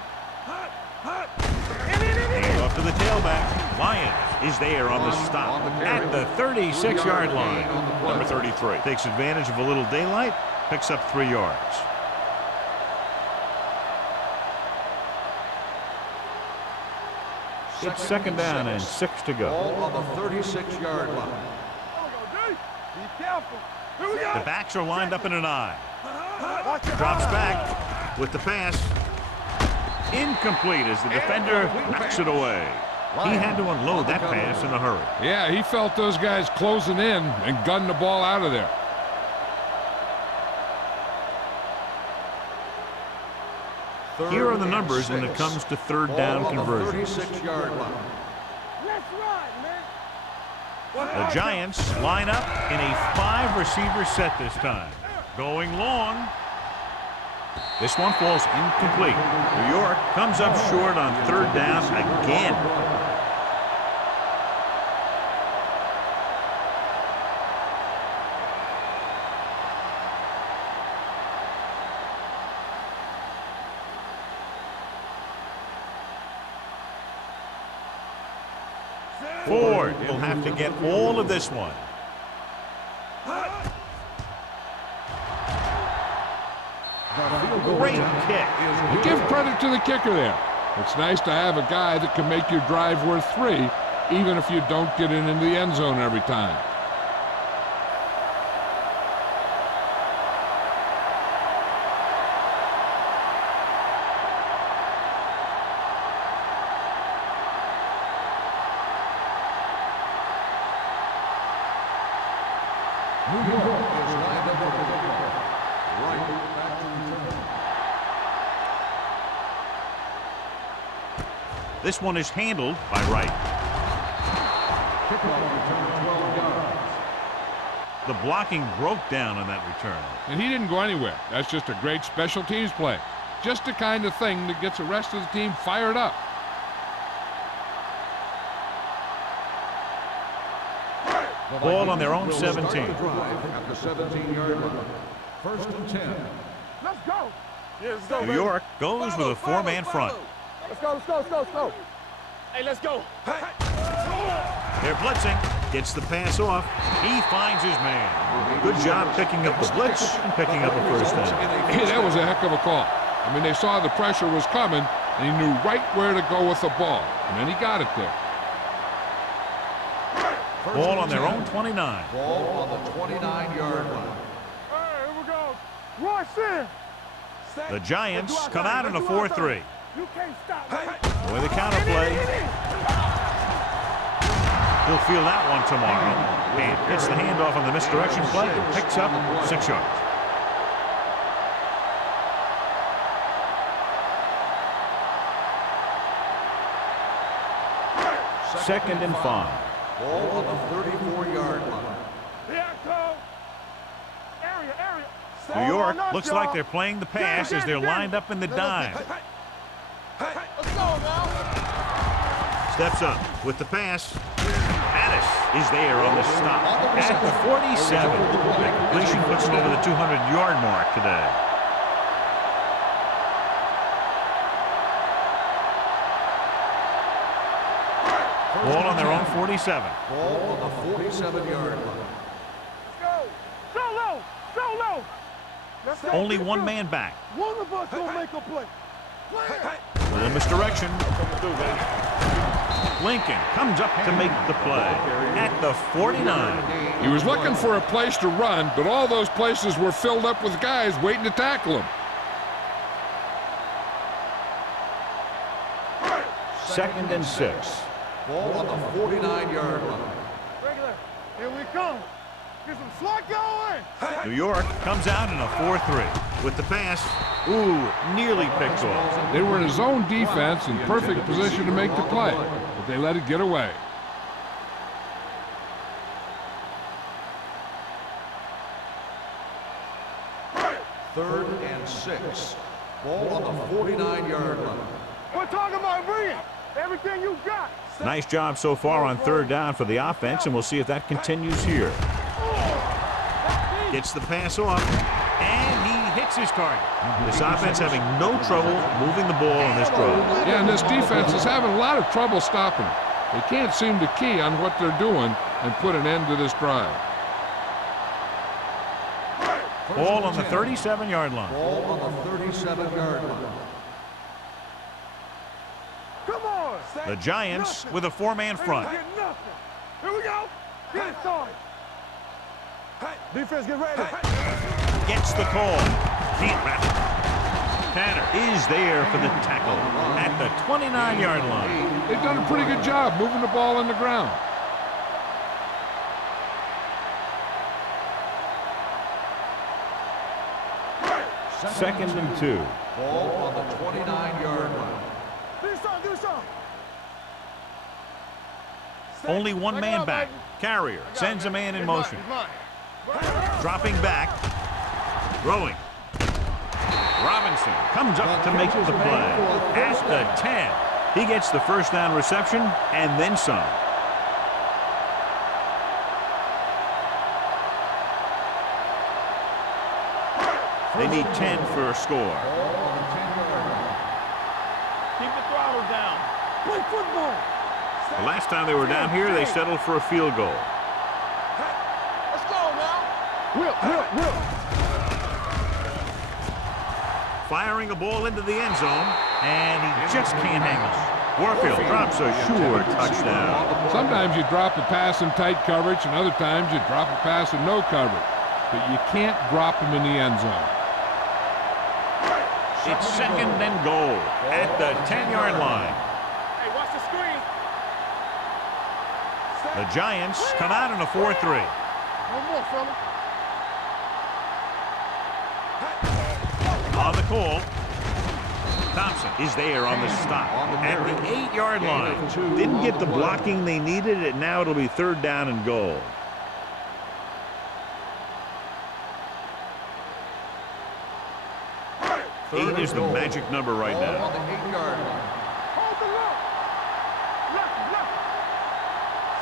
Hand off to the tailback. Lyons is there on the stop at the 36-yard line. Number 33 takes advantage of a little daylight, picks up 3 yards. It's 2nd down and 6 to go. Ball on the 36-yard line. Be careful. Here we go. The backs are lined up in an I. Drops back with the pass. Incomplete as the defender knocks it away. He had to unload that pass in a hurry. Yeah, he felt those guys closing in and gunned the ball out of there. Here are the numbers when it comes to 3rd down conversions. 36-yard line. Let's ride, man. The Giants line up in a 5-receiver set this time. Going long. This one falls incomplete. New York comes up short on 3rd down again. Ford will have to get all of this one. Great kick. You give credit to the kicker there. It's nice to have a guy that can make your drive worth 3, even if you don't get it into the end zone every time. New York is lined up for the kickoff. Right back to return. This one is handled by Wright. Kickoff return 12 yards. The blocking broke down on that return. And he didn't go anywhere. That's just a great special teams play. Just the kind of thing that gets the rest of the team fired up. Ball on their own 17. At the 17-yard line. First and 10. Let's go. Yeah, let's go, New York goes with a 4-man front. Let's go, let's go, let's go, let's go. Hey, let's go. They're blitzing. Gets the pass off. He finds his man. Good job picking up the blitz and picking up a first down. Hey, that was a heck of a call. I mean, they saw the pressure was coming, and he knew right where to go with the ball. And then he got it there. Ball on their own 29. Ball on the 29-yard line. Hey, here we go. Rush in. The Giants come out in a 4-3. You can't stop me. With a counterplay. He'll feel that one tomorrow. And gets the handoff on the misdirection play and picks up 6 yards. Second and 5. Ball on the 34-yard line. Here I come. Area. New York looks like they're playing the pass as they're lined up in the dime. Let's go now. Steps up with the pass. Addis is there on the stop at the 47. The completion puts him over the 200-yard mark today. Ball on their own 47. Ball on the 47-yard line. Let's go. So low. Let's go. Only one man back. One of us gonna make a play. A little misdirection. Lincoln comes up to make the play at the 49. He was looking for a place to run, but all those places were filled up with guys waiting to tackle him. Second and 6. Ball on the 49-yard line. Regular. Here we come. Get some slot going. New York comes out in a 4-3 with the pass. Ooh, nearly picked off. They were in a zone defense in perfect position to make the play, but they let it get away. Third and 6. Ball on the 49-yard line. We're talking about bringing everything you got. Nice job so far on third down for the offense, and we'll see if that continues here. Gets the pass off, and he hits his target. This offense having no trouble moving the ball on this drive. Yeah, and this defense is having a lot of trouble stopping it. They can't seem to key on what they're doing and put an end to this drive. Ball on the 37-yard line. Ball on the 37-yard line. Come on. The Giants with a 4-man front. Get nothing. Here we go. Get it started. Defense, get ready. Gets the call. Can't wrap it. Tanner is there for the tackle at the 29-yard line. They've done a pretty good job moving the ball on the ground. Second and 2. Ball on the 29-yard line. Do something. Only one man back. Carrier sends a man in motion. Dropping back. Throwing. Robinson comes up to make the play at the 10. He gets the first down reception and then some. They need 10 for a score. Keep the throttle down. Play football. The last time they were down here, they settled for a field goal. Let's go now. Will. firing a ball into the end zone, and he just can't hang on. Warfield drops a sure touchdown. Sometimes you drop a pass in tight coverage, and other times you drop a pass in no coverage. But you can't drop them in the end zone. It's 2nd and goal at the 10-yard line. Hey, watch the screen. The Giants come out in a 4-3. One more, fella. On the call, Thompson is there on the stop at the 8-yard line. Didn't get the blocking they needed, and now it'll be 3rd down and goal. Eight is the magic number right now. On the 8-yard line. Hold the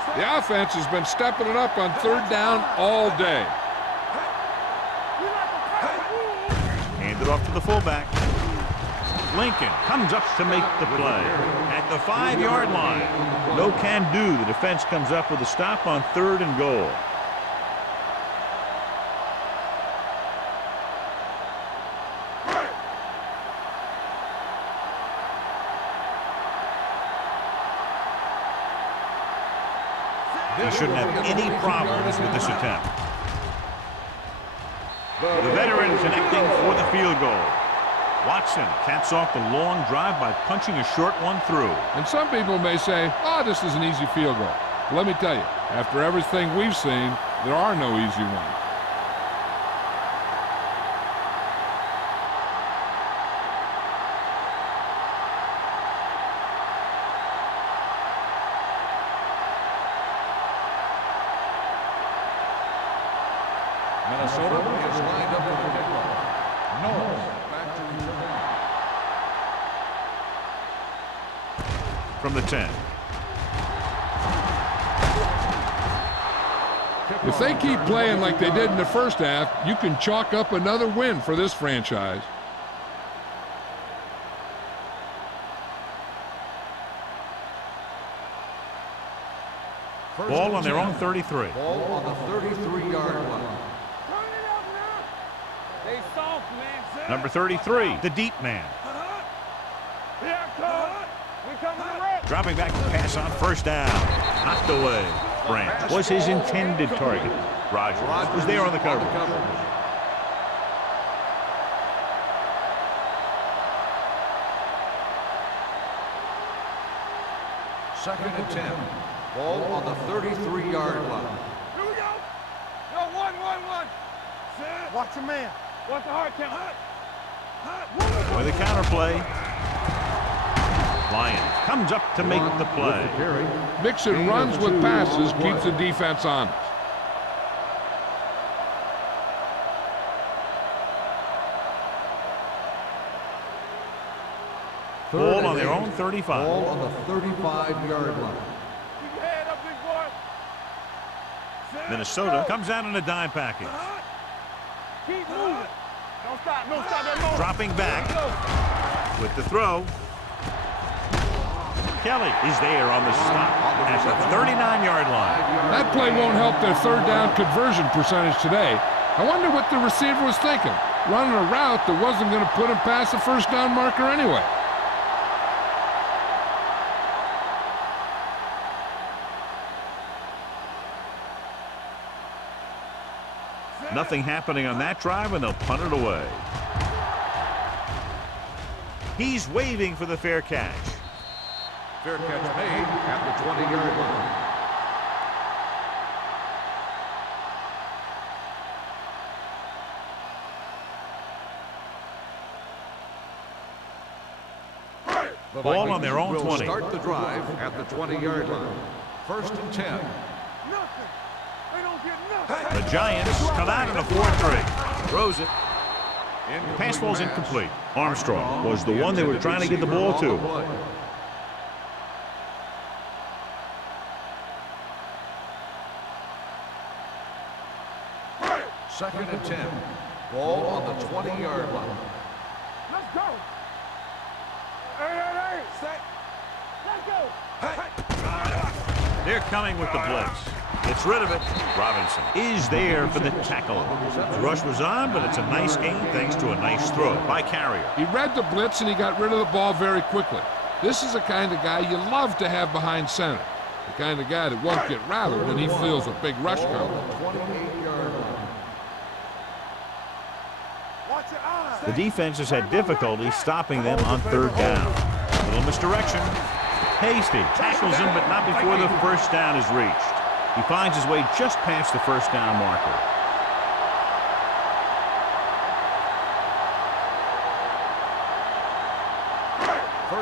look. The offense has been stepping it up on 3rd down all day. Hand it off to the fullback. Lincoln comes up to make the play at the 5-yard line. No can do. The defense comes up with a stop on 3rd and goal. He shouldn't have any problems with this attempt. The veteran connecting for the field goal. Watson caps off the long drive by punching a short one through. And some people may say, oh, this is an easy field goal. But let me tell you, after everything we've seen, there are no easy ones. Minnesota is lined up for the kickoff. Knowles back to return. From the 10. If they keep playing like they did in the first half, you can chalk up another win for this franchise. Ball on their own 33. Ball on the 33-yard line. Turn it up now. They soft, man. Number 33, the deep man. Here it comes. We come to the red. Dropping back to pass on 1st down. Knocked away. Branch was his intended target. Rogers was there on the coverage. Second and 10. Ball on the 33-yard line. Here we go. Yo, one. Watch your man. Watch the hard count. With a counterplay. Lions comes up to make the play. Mixing runs with passes keeps the defense honest. Ball on their own 35. Ball on the 35-yard line. Keep your head up, big boy. Minnesota comes out in a dime package. Keep moving. Don't stop that motion. Dropping back with the throw. Kelly is there on the stop at the 39-yard line. That play won't help their 3rd down conversion percentage today. I wonder what the receiver was thinking, running a route that wasn't going to put him past the 1st down marker anyway. Nothing happening on that drive, and they'll punt it away. He's waving for the fair catch. Fair catch made at the 20-yard line. The Ball on their own will 20. Start the drive at the 20-yard line. 1st and 10. Nothing. They don't get nothing. The Giants come out in a 4-3. Throws it. The pass falls incomplete. Armstrong was the one they were trying to get the ball to. Second and 10. Ball on the 20-yard line. Let's go. Hey. Let's go. They're coming with the blitz. Gets rid of it. Robinson is there for the tackle. The rush was on, but it's a nice gain thanks to a nice throw by Carrier. He read the blitz and he got rid of the ball very quickly. This is the kind of guy you love to have behind center. The kind of guy that won't get rattled when he feels a big rush coming. The defense has had difficulty stopping them on third down. A little misdirection. Hasty tackles him, but not before the first down is reached. He finds his way just past the first down marker.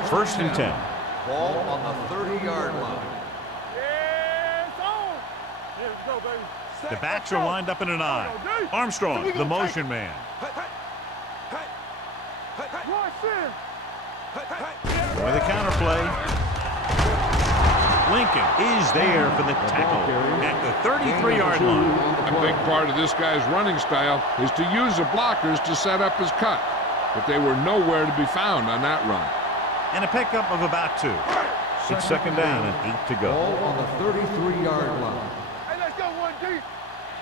First and 10. Ball on the 30-yard line. The backs are lined up in an I. Armstrong, the motion man. With a counterplay. Lincoln is there for the tackle at the 33-yard line. A big part of this guy's running style is to use the blockers to set up his cut, but they were nowhere to be found on that run. And a pickup of about 2. It's second down and 8 to go. Ball on the 33-yard line. Hey, let's go one deep.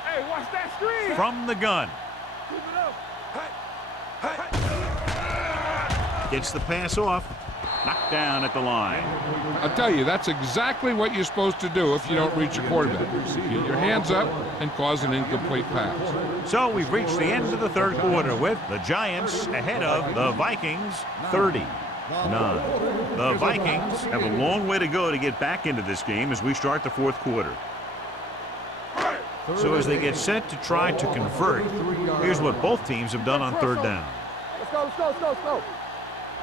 Hey, watch that screen. From the gun. Keep it up. Gets the pass off. Knocked down at the line. I'll tell you, that's exactly what you're supposed to do if you don't reach a quarterback. Get your hands up and cause an incomplete pass. So we've reached the end of the third quarter with the Giants ahead of the Vikings 30-9. The Vikings have a long way to go to get back into this game as we start the fourth quarter. So as they get set to try to convert, here's what both teams have done on third down. Let's go, let's go, let's go, let's go.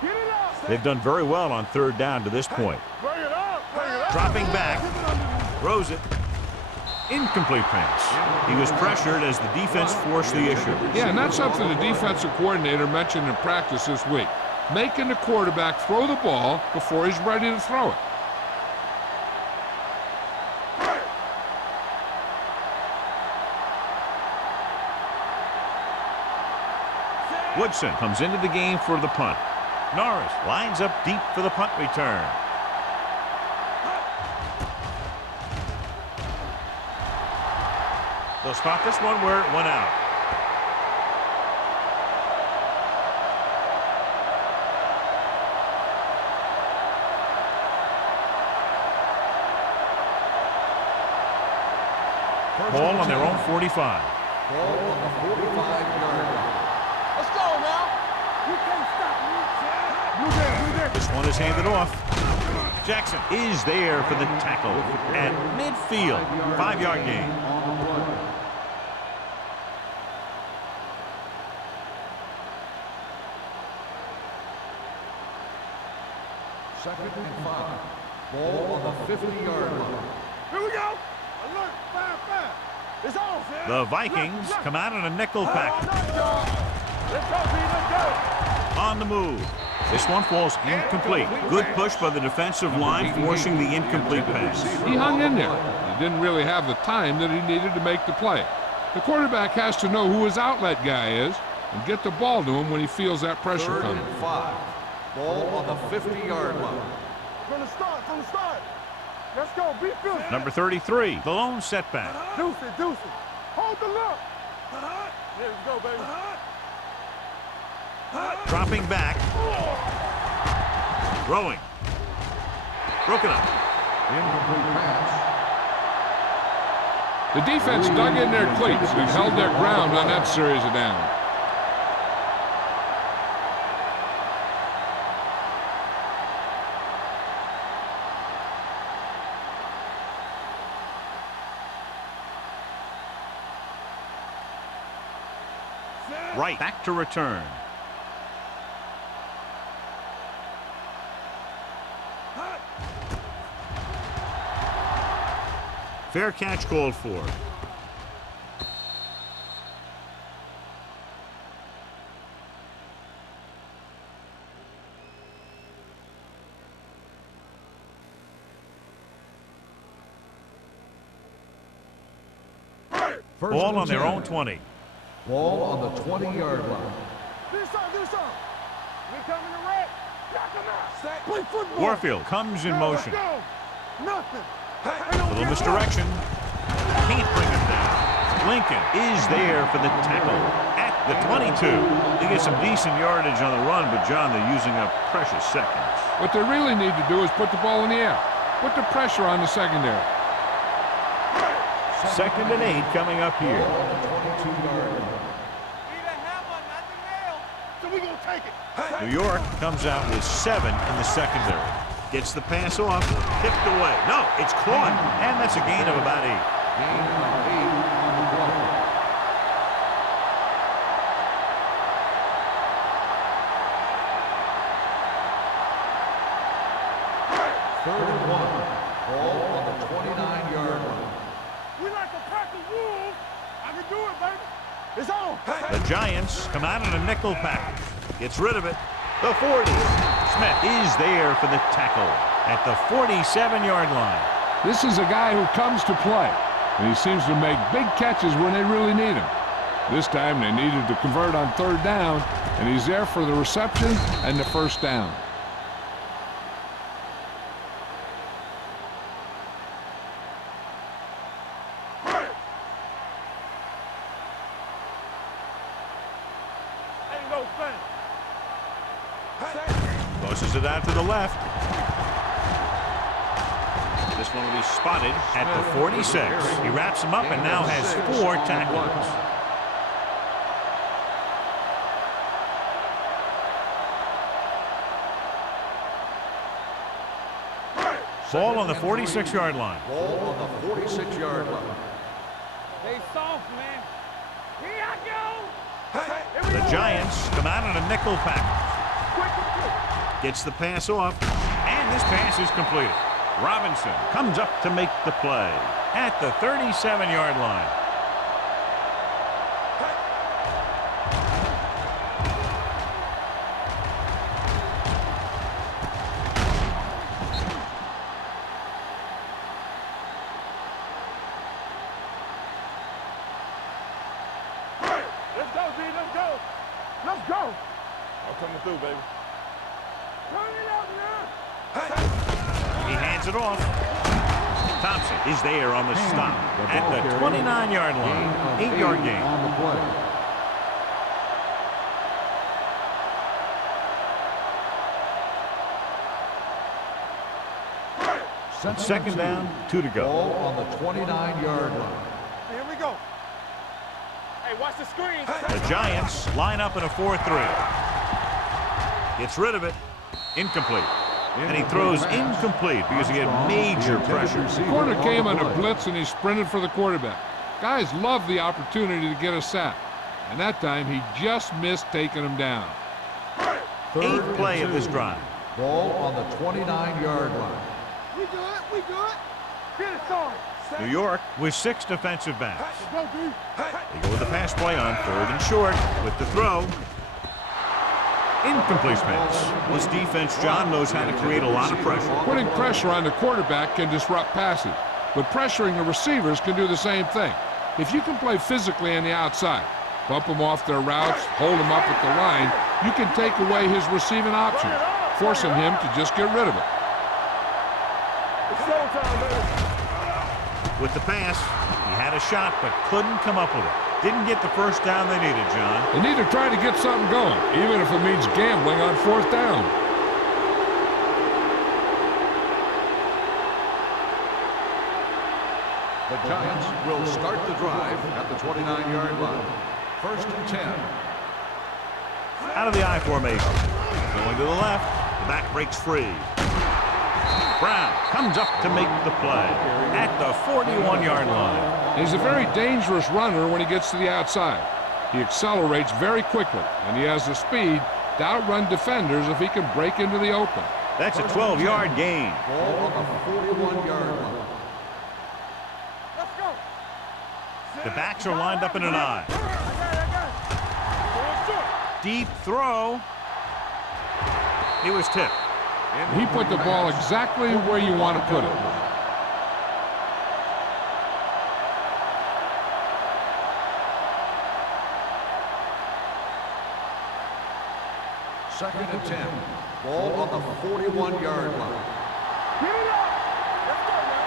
Get it up. They've done very well on third down to this point. Bring it up, bring it up. Dropping back, throws it. Incomplete pass. He was pressured as the defense forced the issue. Yeah, and that's something the defensive coordinator mentioned in practice this week. Making the quarterback throw the ball before he's ready to throw it. Woodson comes into the game for the punt. Norris lines up deep for the punt return. They'll stop this one where it went out. Ball on their own 45. Ball on the 45-yard line. Let's go now. You can't stop me. Move there. This one is handed off. Jackson is there for the tackle at midfield. 5-yard gain. Second and 5. Ball on the 50-yard line. Here we go. Alert, fire. It's on, Sam. The Vikings come out in a nickel package. Let's go, Pete, let's go. On the move. This one falls incomplete. Good push by the defensive line, forcing the incomplete pass. He hung in there. He didn't really have the time that he needed to make the play. The quarterback has to know who his outlet guy is and get the ball to him when he feels that pressure Third coming. and 5. Ball on the 50-yard line. From the start. Let's go, be feeling. Number 33, the lone setback. Deuce it. Hold the look. There we go, baby. Dropping back. Throwing. Broken up. Incomplete pass. The defense dug in their cleats and held their ground on that series of downs. Right, back to return. Fair catch called for. Ball on their own 20. Ball on the 20-yard line. Do something. We coming to red. Knock him out. Play football. Warfield comes in motion. Let's go. Nothing. Little misdirection. Can't bring him down. Lincoln is there for the tackle at the 22. They get some decent yardage on the run, but, John, they're using up precious seconds. What they really need to do is put the ball in the air. Put the pressure on the secondary. 2nd and 8 coming up here. Need a hammer, not the nail. So we're going to take it. New York comes out with 7 in the secondary. Gets the pass off, tipped away. No, it's caught, and that's a gain of about 8. Gain of 8 on the play. Third and 1. Ball on the 29-yard line. We like a pack of wolves. I can do it, baby. It's on. The Giants come out in a nickel package. Gets rid of it. The 40. Smith is there for the tackle at the 47-yard line. This is a guy who comes to play, and he seems to make big catches when they really need him. This time they needed to convert on 3rd down, and he's there for the reception and the 1st down. Ain't no thing. Tosses it out to the left. This one will be spotted at the 46. He wraps him up and now has 4 tackles. Ball on the 46-yard line. Ball on the 46-yard line. They soft, man. Here I go. The Giants come out in a nickel package. Gets the pass off, and this pass is completed. Robinson comes up to make the play at the 37-yard line. Let's go, D. Let's go. Let's go. I'm coming through, baby. Turn it up now. He hands it off. Thompson is there on the stop at the 29-yard line. 8-yard gain. On the play. Second down, 2 to go. Ball on the 29-yard line. Here we go. Hey, watch the screen. The Giants line up in a 4-3. Gets rid of it. Incomplete. And he throws incomplete because he had major pressure. The corner came on a blitz, and he sprinted for the quarterback. Guys love the opportunity to get a sack. And that time, he just missed taking him down. 8th play of this drive. Ball on the 29-yard line. We good. We good. Get it started. New York with 6 defensive backs. Let's go, D. They go with the pass play on 3rd and short with the throw. Incomplete pass. This defense, John, knows how to create a lot of pressure. Putting pressure on the quarterback can disrupt passes, but pressuring the receivers can do the same thing. If you can play physically on the outside, bump them off their routes, hold them up at the line, you can take away his receiving options, forcing him to just get rid of it. It's showtime, baby. With the pass, he had a shot but couldn't come up with it. Didn't get the first down they needed, John. They need to try to get something going, even if it means gambling on 4th down. The Giants will start the drive at the 29-yard line. 1st and 10. Out of the I formation. Going to the left. The back breaks free. Brown comes up to make the play at the 41-yard line. He's a very dangerous runner when he gets to the outside. He accelerates very quickly, and he has the speed to outrun defenders if he can break into the open. That's a 12-yard gain. Ball on the 41-yard line. Let's go. The backs are lined up in an I. I got it. Deep throw. It was tipped. He put the ball exactly where you want to put it. Second and 10. Ball on the 41-yard line. Get it up. Let's go, man.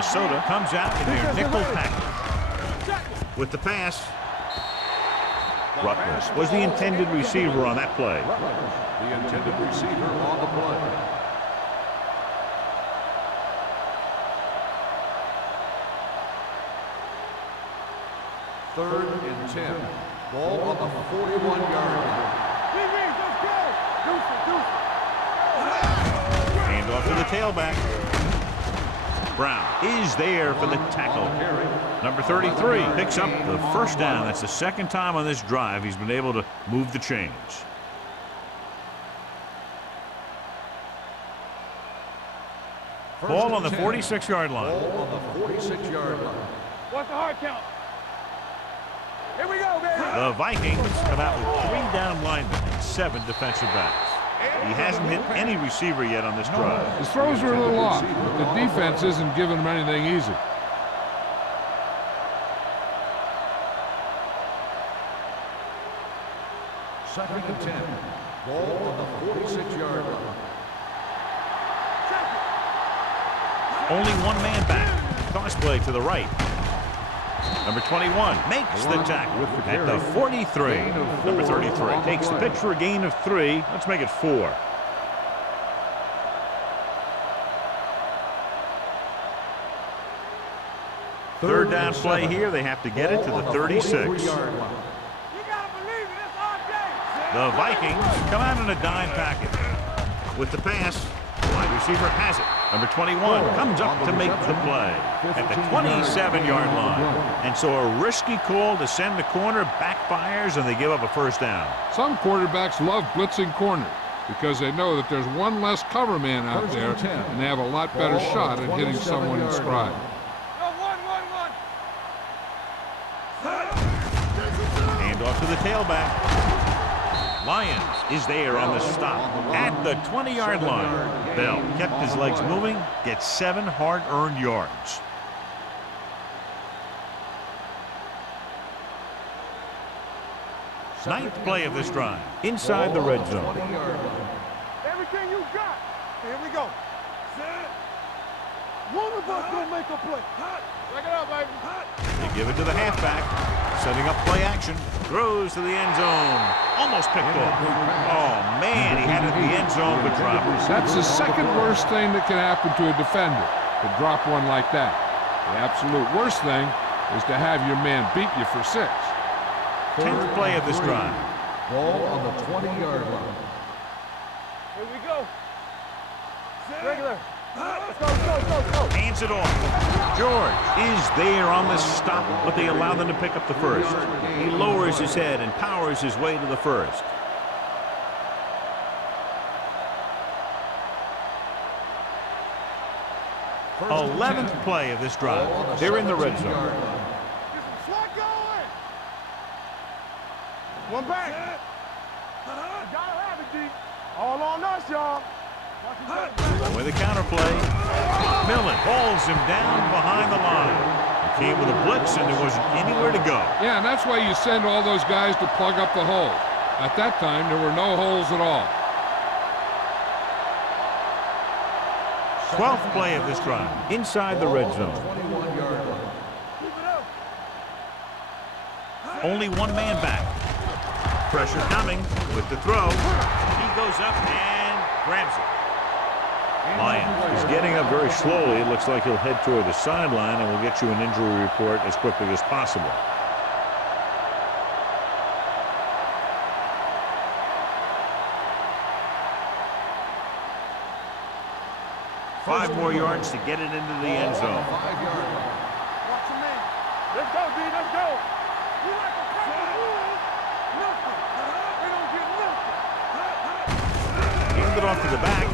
Minnesota comes out in their nickel package. With the pass, Rutgers was the intended receiver on that play. The intended receiver on the play. Third and 10. Ball on the 41-yard line. Hand off to the tailback. Brown is there for the tackle. Number 33 picks up the first down. That's the second time on this drive he's been able to move the chains. Ball on the 46-yard line. Ball on the 46-yard line. What's the hard count? Here we go, baby. The Vikings come out with 3 down linemen and 7 defensive backs. He hasn't hit any receiver yet on this drive. His throws are a little off, but the defense isn't giving him anything easy. Second and 10. Ball on the 46-yard line. Only one man back. Toss play to the right. Number 21 makes the tackle at the 43. Number 33 takes the pitch for a gain of 3. Let's make it 4. Third down play here. They have to get it to the 36. The Vikings come out in a dime package. With the pass, wide receiver has it. Number 21 comes up to make the play at the 27-yard line. And so a risky call to send the corner backfires, and they give up a first down. Some quarterbacks love blitzing corners because they know that there's one less cover man out there, and they have a lot better shot at hitting someone in stride. Hand off to the tailback. Lyons is there on the stop at the 20-yard line. Bell kept his legs moving, gets 7 hard-earned yards. Ninth play of this drive, inside the red zone. Everything you got. Here we go. One of us gonna make a play. Check it out, baby. They give it to the halfback, setting up play action. Throws to the end zone. Almost picked off. Oh, man, he had it in the end zone, but dropped it. That's the second worst thing that can happen to a defender, to drop one like that. The absolute worst thing is to have your man beat you for 6. 10th play of this drive. Ball on the 20-yard line. Here we go. Regular. Let's go, let's go, let's go, let's go. Hands it off. George is there on the stop, but they allow them to pick up the first. He lowers his head and powers his way to the first. First 11th play of this drive. They're in the red zone. Get some slot going. One back. Gotta have it, D. All on us, y'all. With a counter play, Millen hauls him down behind the line. He came with a blitz, and there wasn't anywhere to go. Yeah, and that's why you send all those guys to plug up the hole. At that time, there were no holes at all. 12th play of this drive, inside the red zone. 21-yard line. Only one man back. Pressure coming with the throw. He goes up and grabs it. Lyons is getting up very slowly. It looks like he'll head toward the sideline, and we'll get you an injury report as quickly as possible. Five more yards to get it into the end zone. 5-yard line. Watch your man. Let's go, D. Let's go. You like a fucking fool. Nothing. They don't get nothing. Hand it off to the back.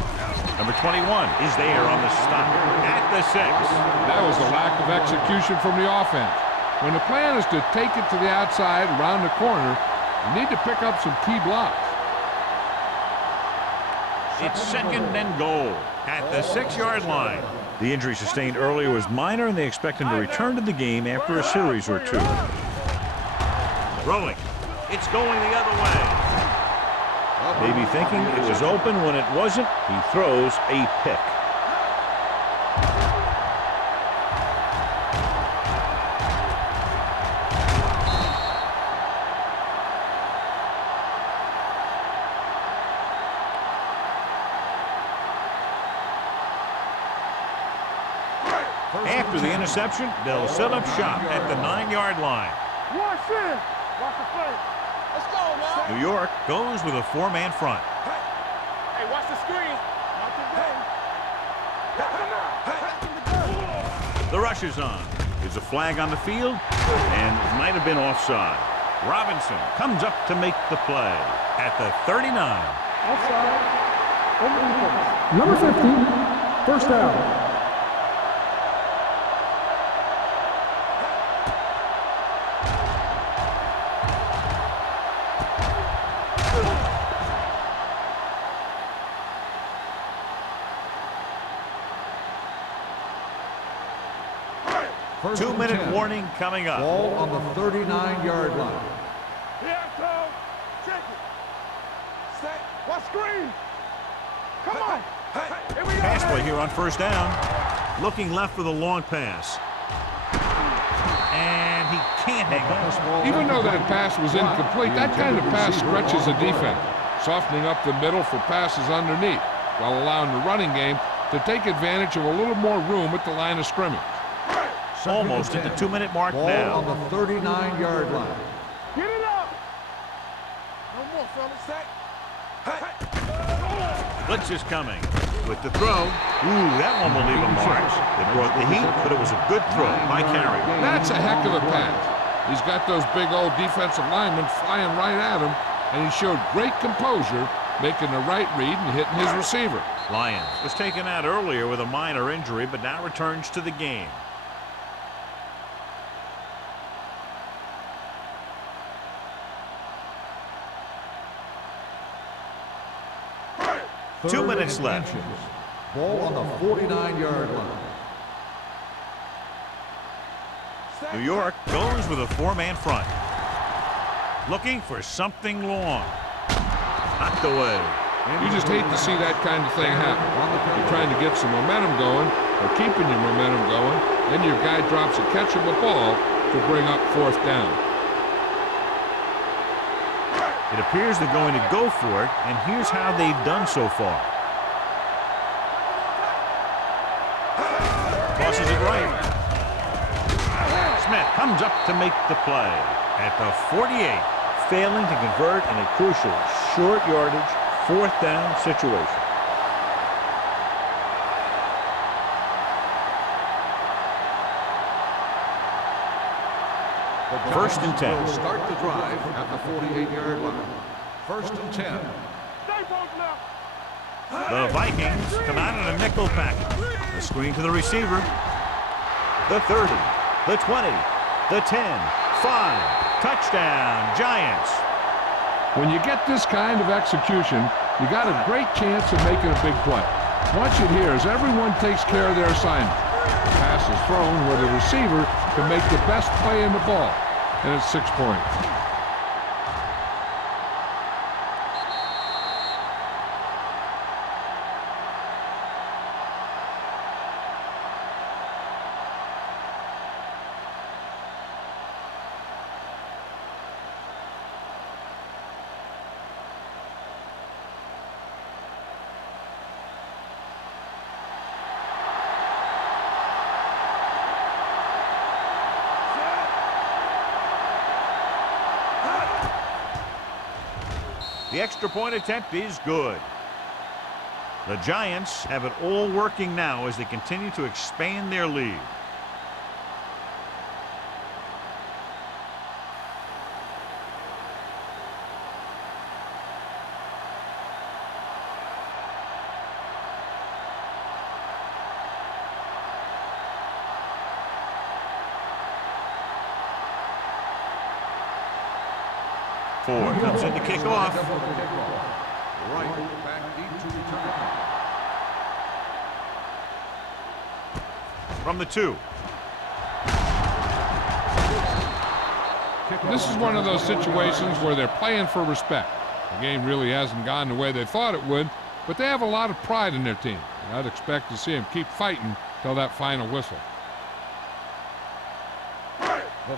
Number 21 is there on the stop at the 6. That was a lack of execution from the offense. When the plan is to take it to the outside, around the corner, you need to pick up some key blocks. It's second and goal at the 6-yard line. The injury sustained earlier was minor, and they expect him to return to the game after a series or 2. Throwing. It's going the other way. Maybe thinking it was open when it wasn't. He throws a pick. After the interception, they'll set up shop at the 9-yard line. Watch this. Watch the play. Let's go, man. New York goes with a 4-man front. Hey, watch the screen. Not today. The rush is on. There's a flag on the field, and it might have been offside. Robinson comes up to make the play at the 39. Offside. On the defense. Number 50, first down. First and 2-minute 10. warning coming up. Ball on the 39-yard line. Here it comes. Check it. Set. Watch screen. Come on. Here we go. Pass play here on first down. Looking left for the long pass. And he can't hang on. Even though that pass was incomplete, that kind of pass stretches a defense, softening up the middle for passes underneath, while allowing the running game to take advantage of a little more room at the line of scrimmage. Almost at the 2-minute mark Ball now. on the 39-yard line. Get it up. No more, fellas. Set. Blitz is coming. With the throw. Ooh, that one will leave a mark. It brought the heat, but it was a good throw by Carey. That's a heck of a pass. He's got those big old defensive linemen flying right at him, and he showed great composure, making the right read and hitting his receiver. Lyons was taken out earlier with a minor injury, but now returns to the game. Third 2 minutes and left. inches. Ball on the 49-yard line. New York goes with a 4-man front. Looking for something long. Knocked away. You just hate to see that kind of thing happen. You're trying to get some momentum going, or keeping your momentum going, then your guy drops a catchable ball to bring up fourth down. It appears they're going to go for it, and here's how they've done so far. Tosses it right. Smith comes up to make the play at the 48, failing to convert in a crucial short yardage, fourth down situation. First and 10. Will start the drive at the 48-yard line. First and 10. Stay both left. The Vikings come out in a nickel package. The screen to the receiver. The 30, the 20, the 10, 5. Touchdown, Giants. When you get this kind of execution, you got a great chance of making a big play. Watch it here as everyone takes care of their assignment. The pass is thrown where the receiver can make the best play in the ball, and it's 6 points. The extra point attempt is good. The Giants have it all working now as they continue to expand their lead. Ford comes in to kick off. Right back deep to return. From the 2. This is one of those situations where they're playing for respect. The game really hasn't gone the way they thought it would, but they have a lot of pride in their team. I'd expect to see them keep fighting till that final whistle.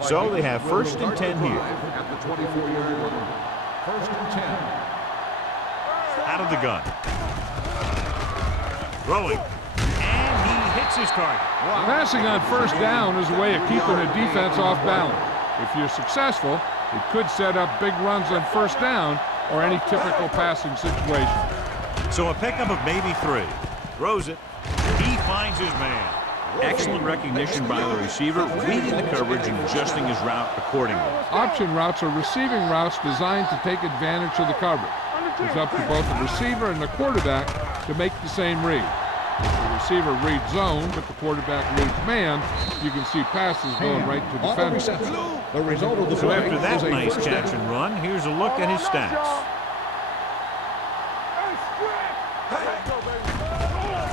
So they have first and 10 here. At the 24-yard line. First and 10. Out of the gun. Throwing. And he hits his target. Passing on first down is a way of keeping the defense off balance. If you're successful, it could set up big runs on first down or any typical passing situation. So a pickup of maybe 3. Throws it. He finds his man. Excellent recognition by the receiver, reading the coverage and adjusting his route accordingly. Option routes are receiving routes designed to take advantage of the coverage. It's up to both the receiver and the quarterback to make the same read. If the receiver reads zone, but the quarterback reads man, you can see passes going right to defenders. The result of the So play after that is a nice first catch down. and run, here's a look at his stats.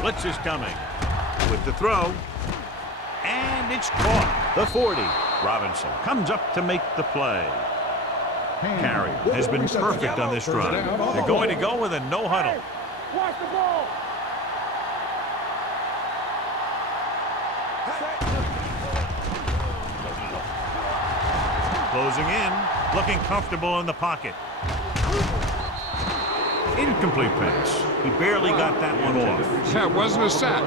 Blitz is coming with the throw, and it's caught. The 40. Robinson comes up to make the play. Carey has been perfect on this drive. They're going to go with a no huddle. Watch the ball. Closing in, looking comfortable in the pocket. Incomplete pass. He barely got that one off. That wasn't a sack.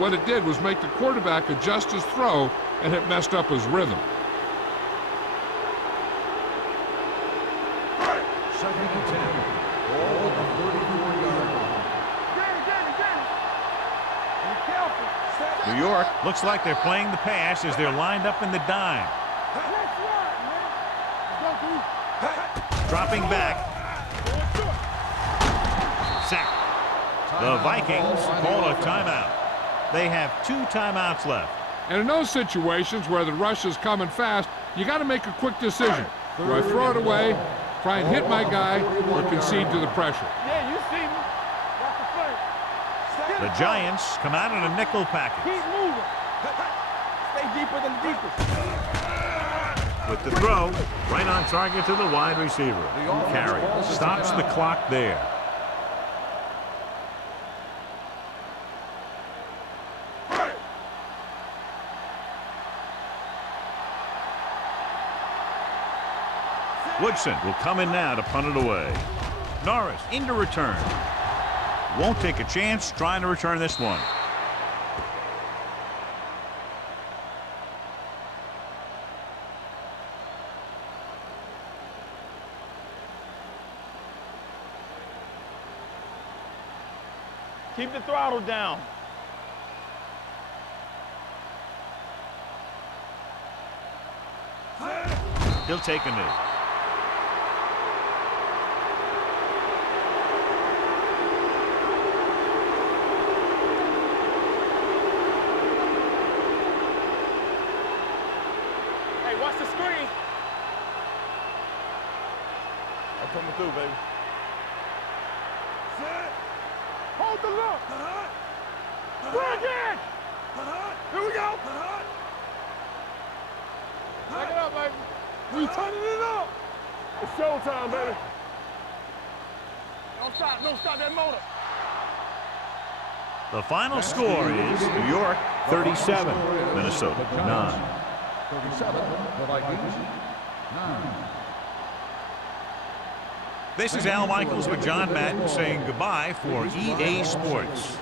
What it did was make the quarterback adjust his throw, and it messed up his rhythm. Second and 10. Ball at the 34-yard line. Be careful. New York looks like they're playing the pass as they're lined up in the dime. Dropping back. Sack. The Vikings call a timeout. They have 2 timeouts left. And in those situations where the rush is coming fast, you got to make a quick decision. Do I throw it away, try and hit my guy, or concede to the pressure? Yeah, you see me. Watch the play. The Giants come out in a nickel package. Keep moving. Stay deeper than the deepest. With the throw, right on target to the wide receiver. Carey stops the clock there. Woodson will come in now to punt it away. Norris into return. Won't take a chance trying to return this one. Keep the throttle down. He'll take a knee. Hey, watch the screen. I'm coming through, baby. Hold the look. Bring it. Here we go. Back it up, baby. We turning it up. It's showtime, baby. Don't stop that motor. The final score is New York 37, Minnesota 9. 37, the Vikings, 9. This is Al Michaels with John Madden saying goodbye for EA Sports.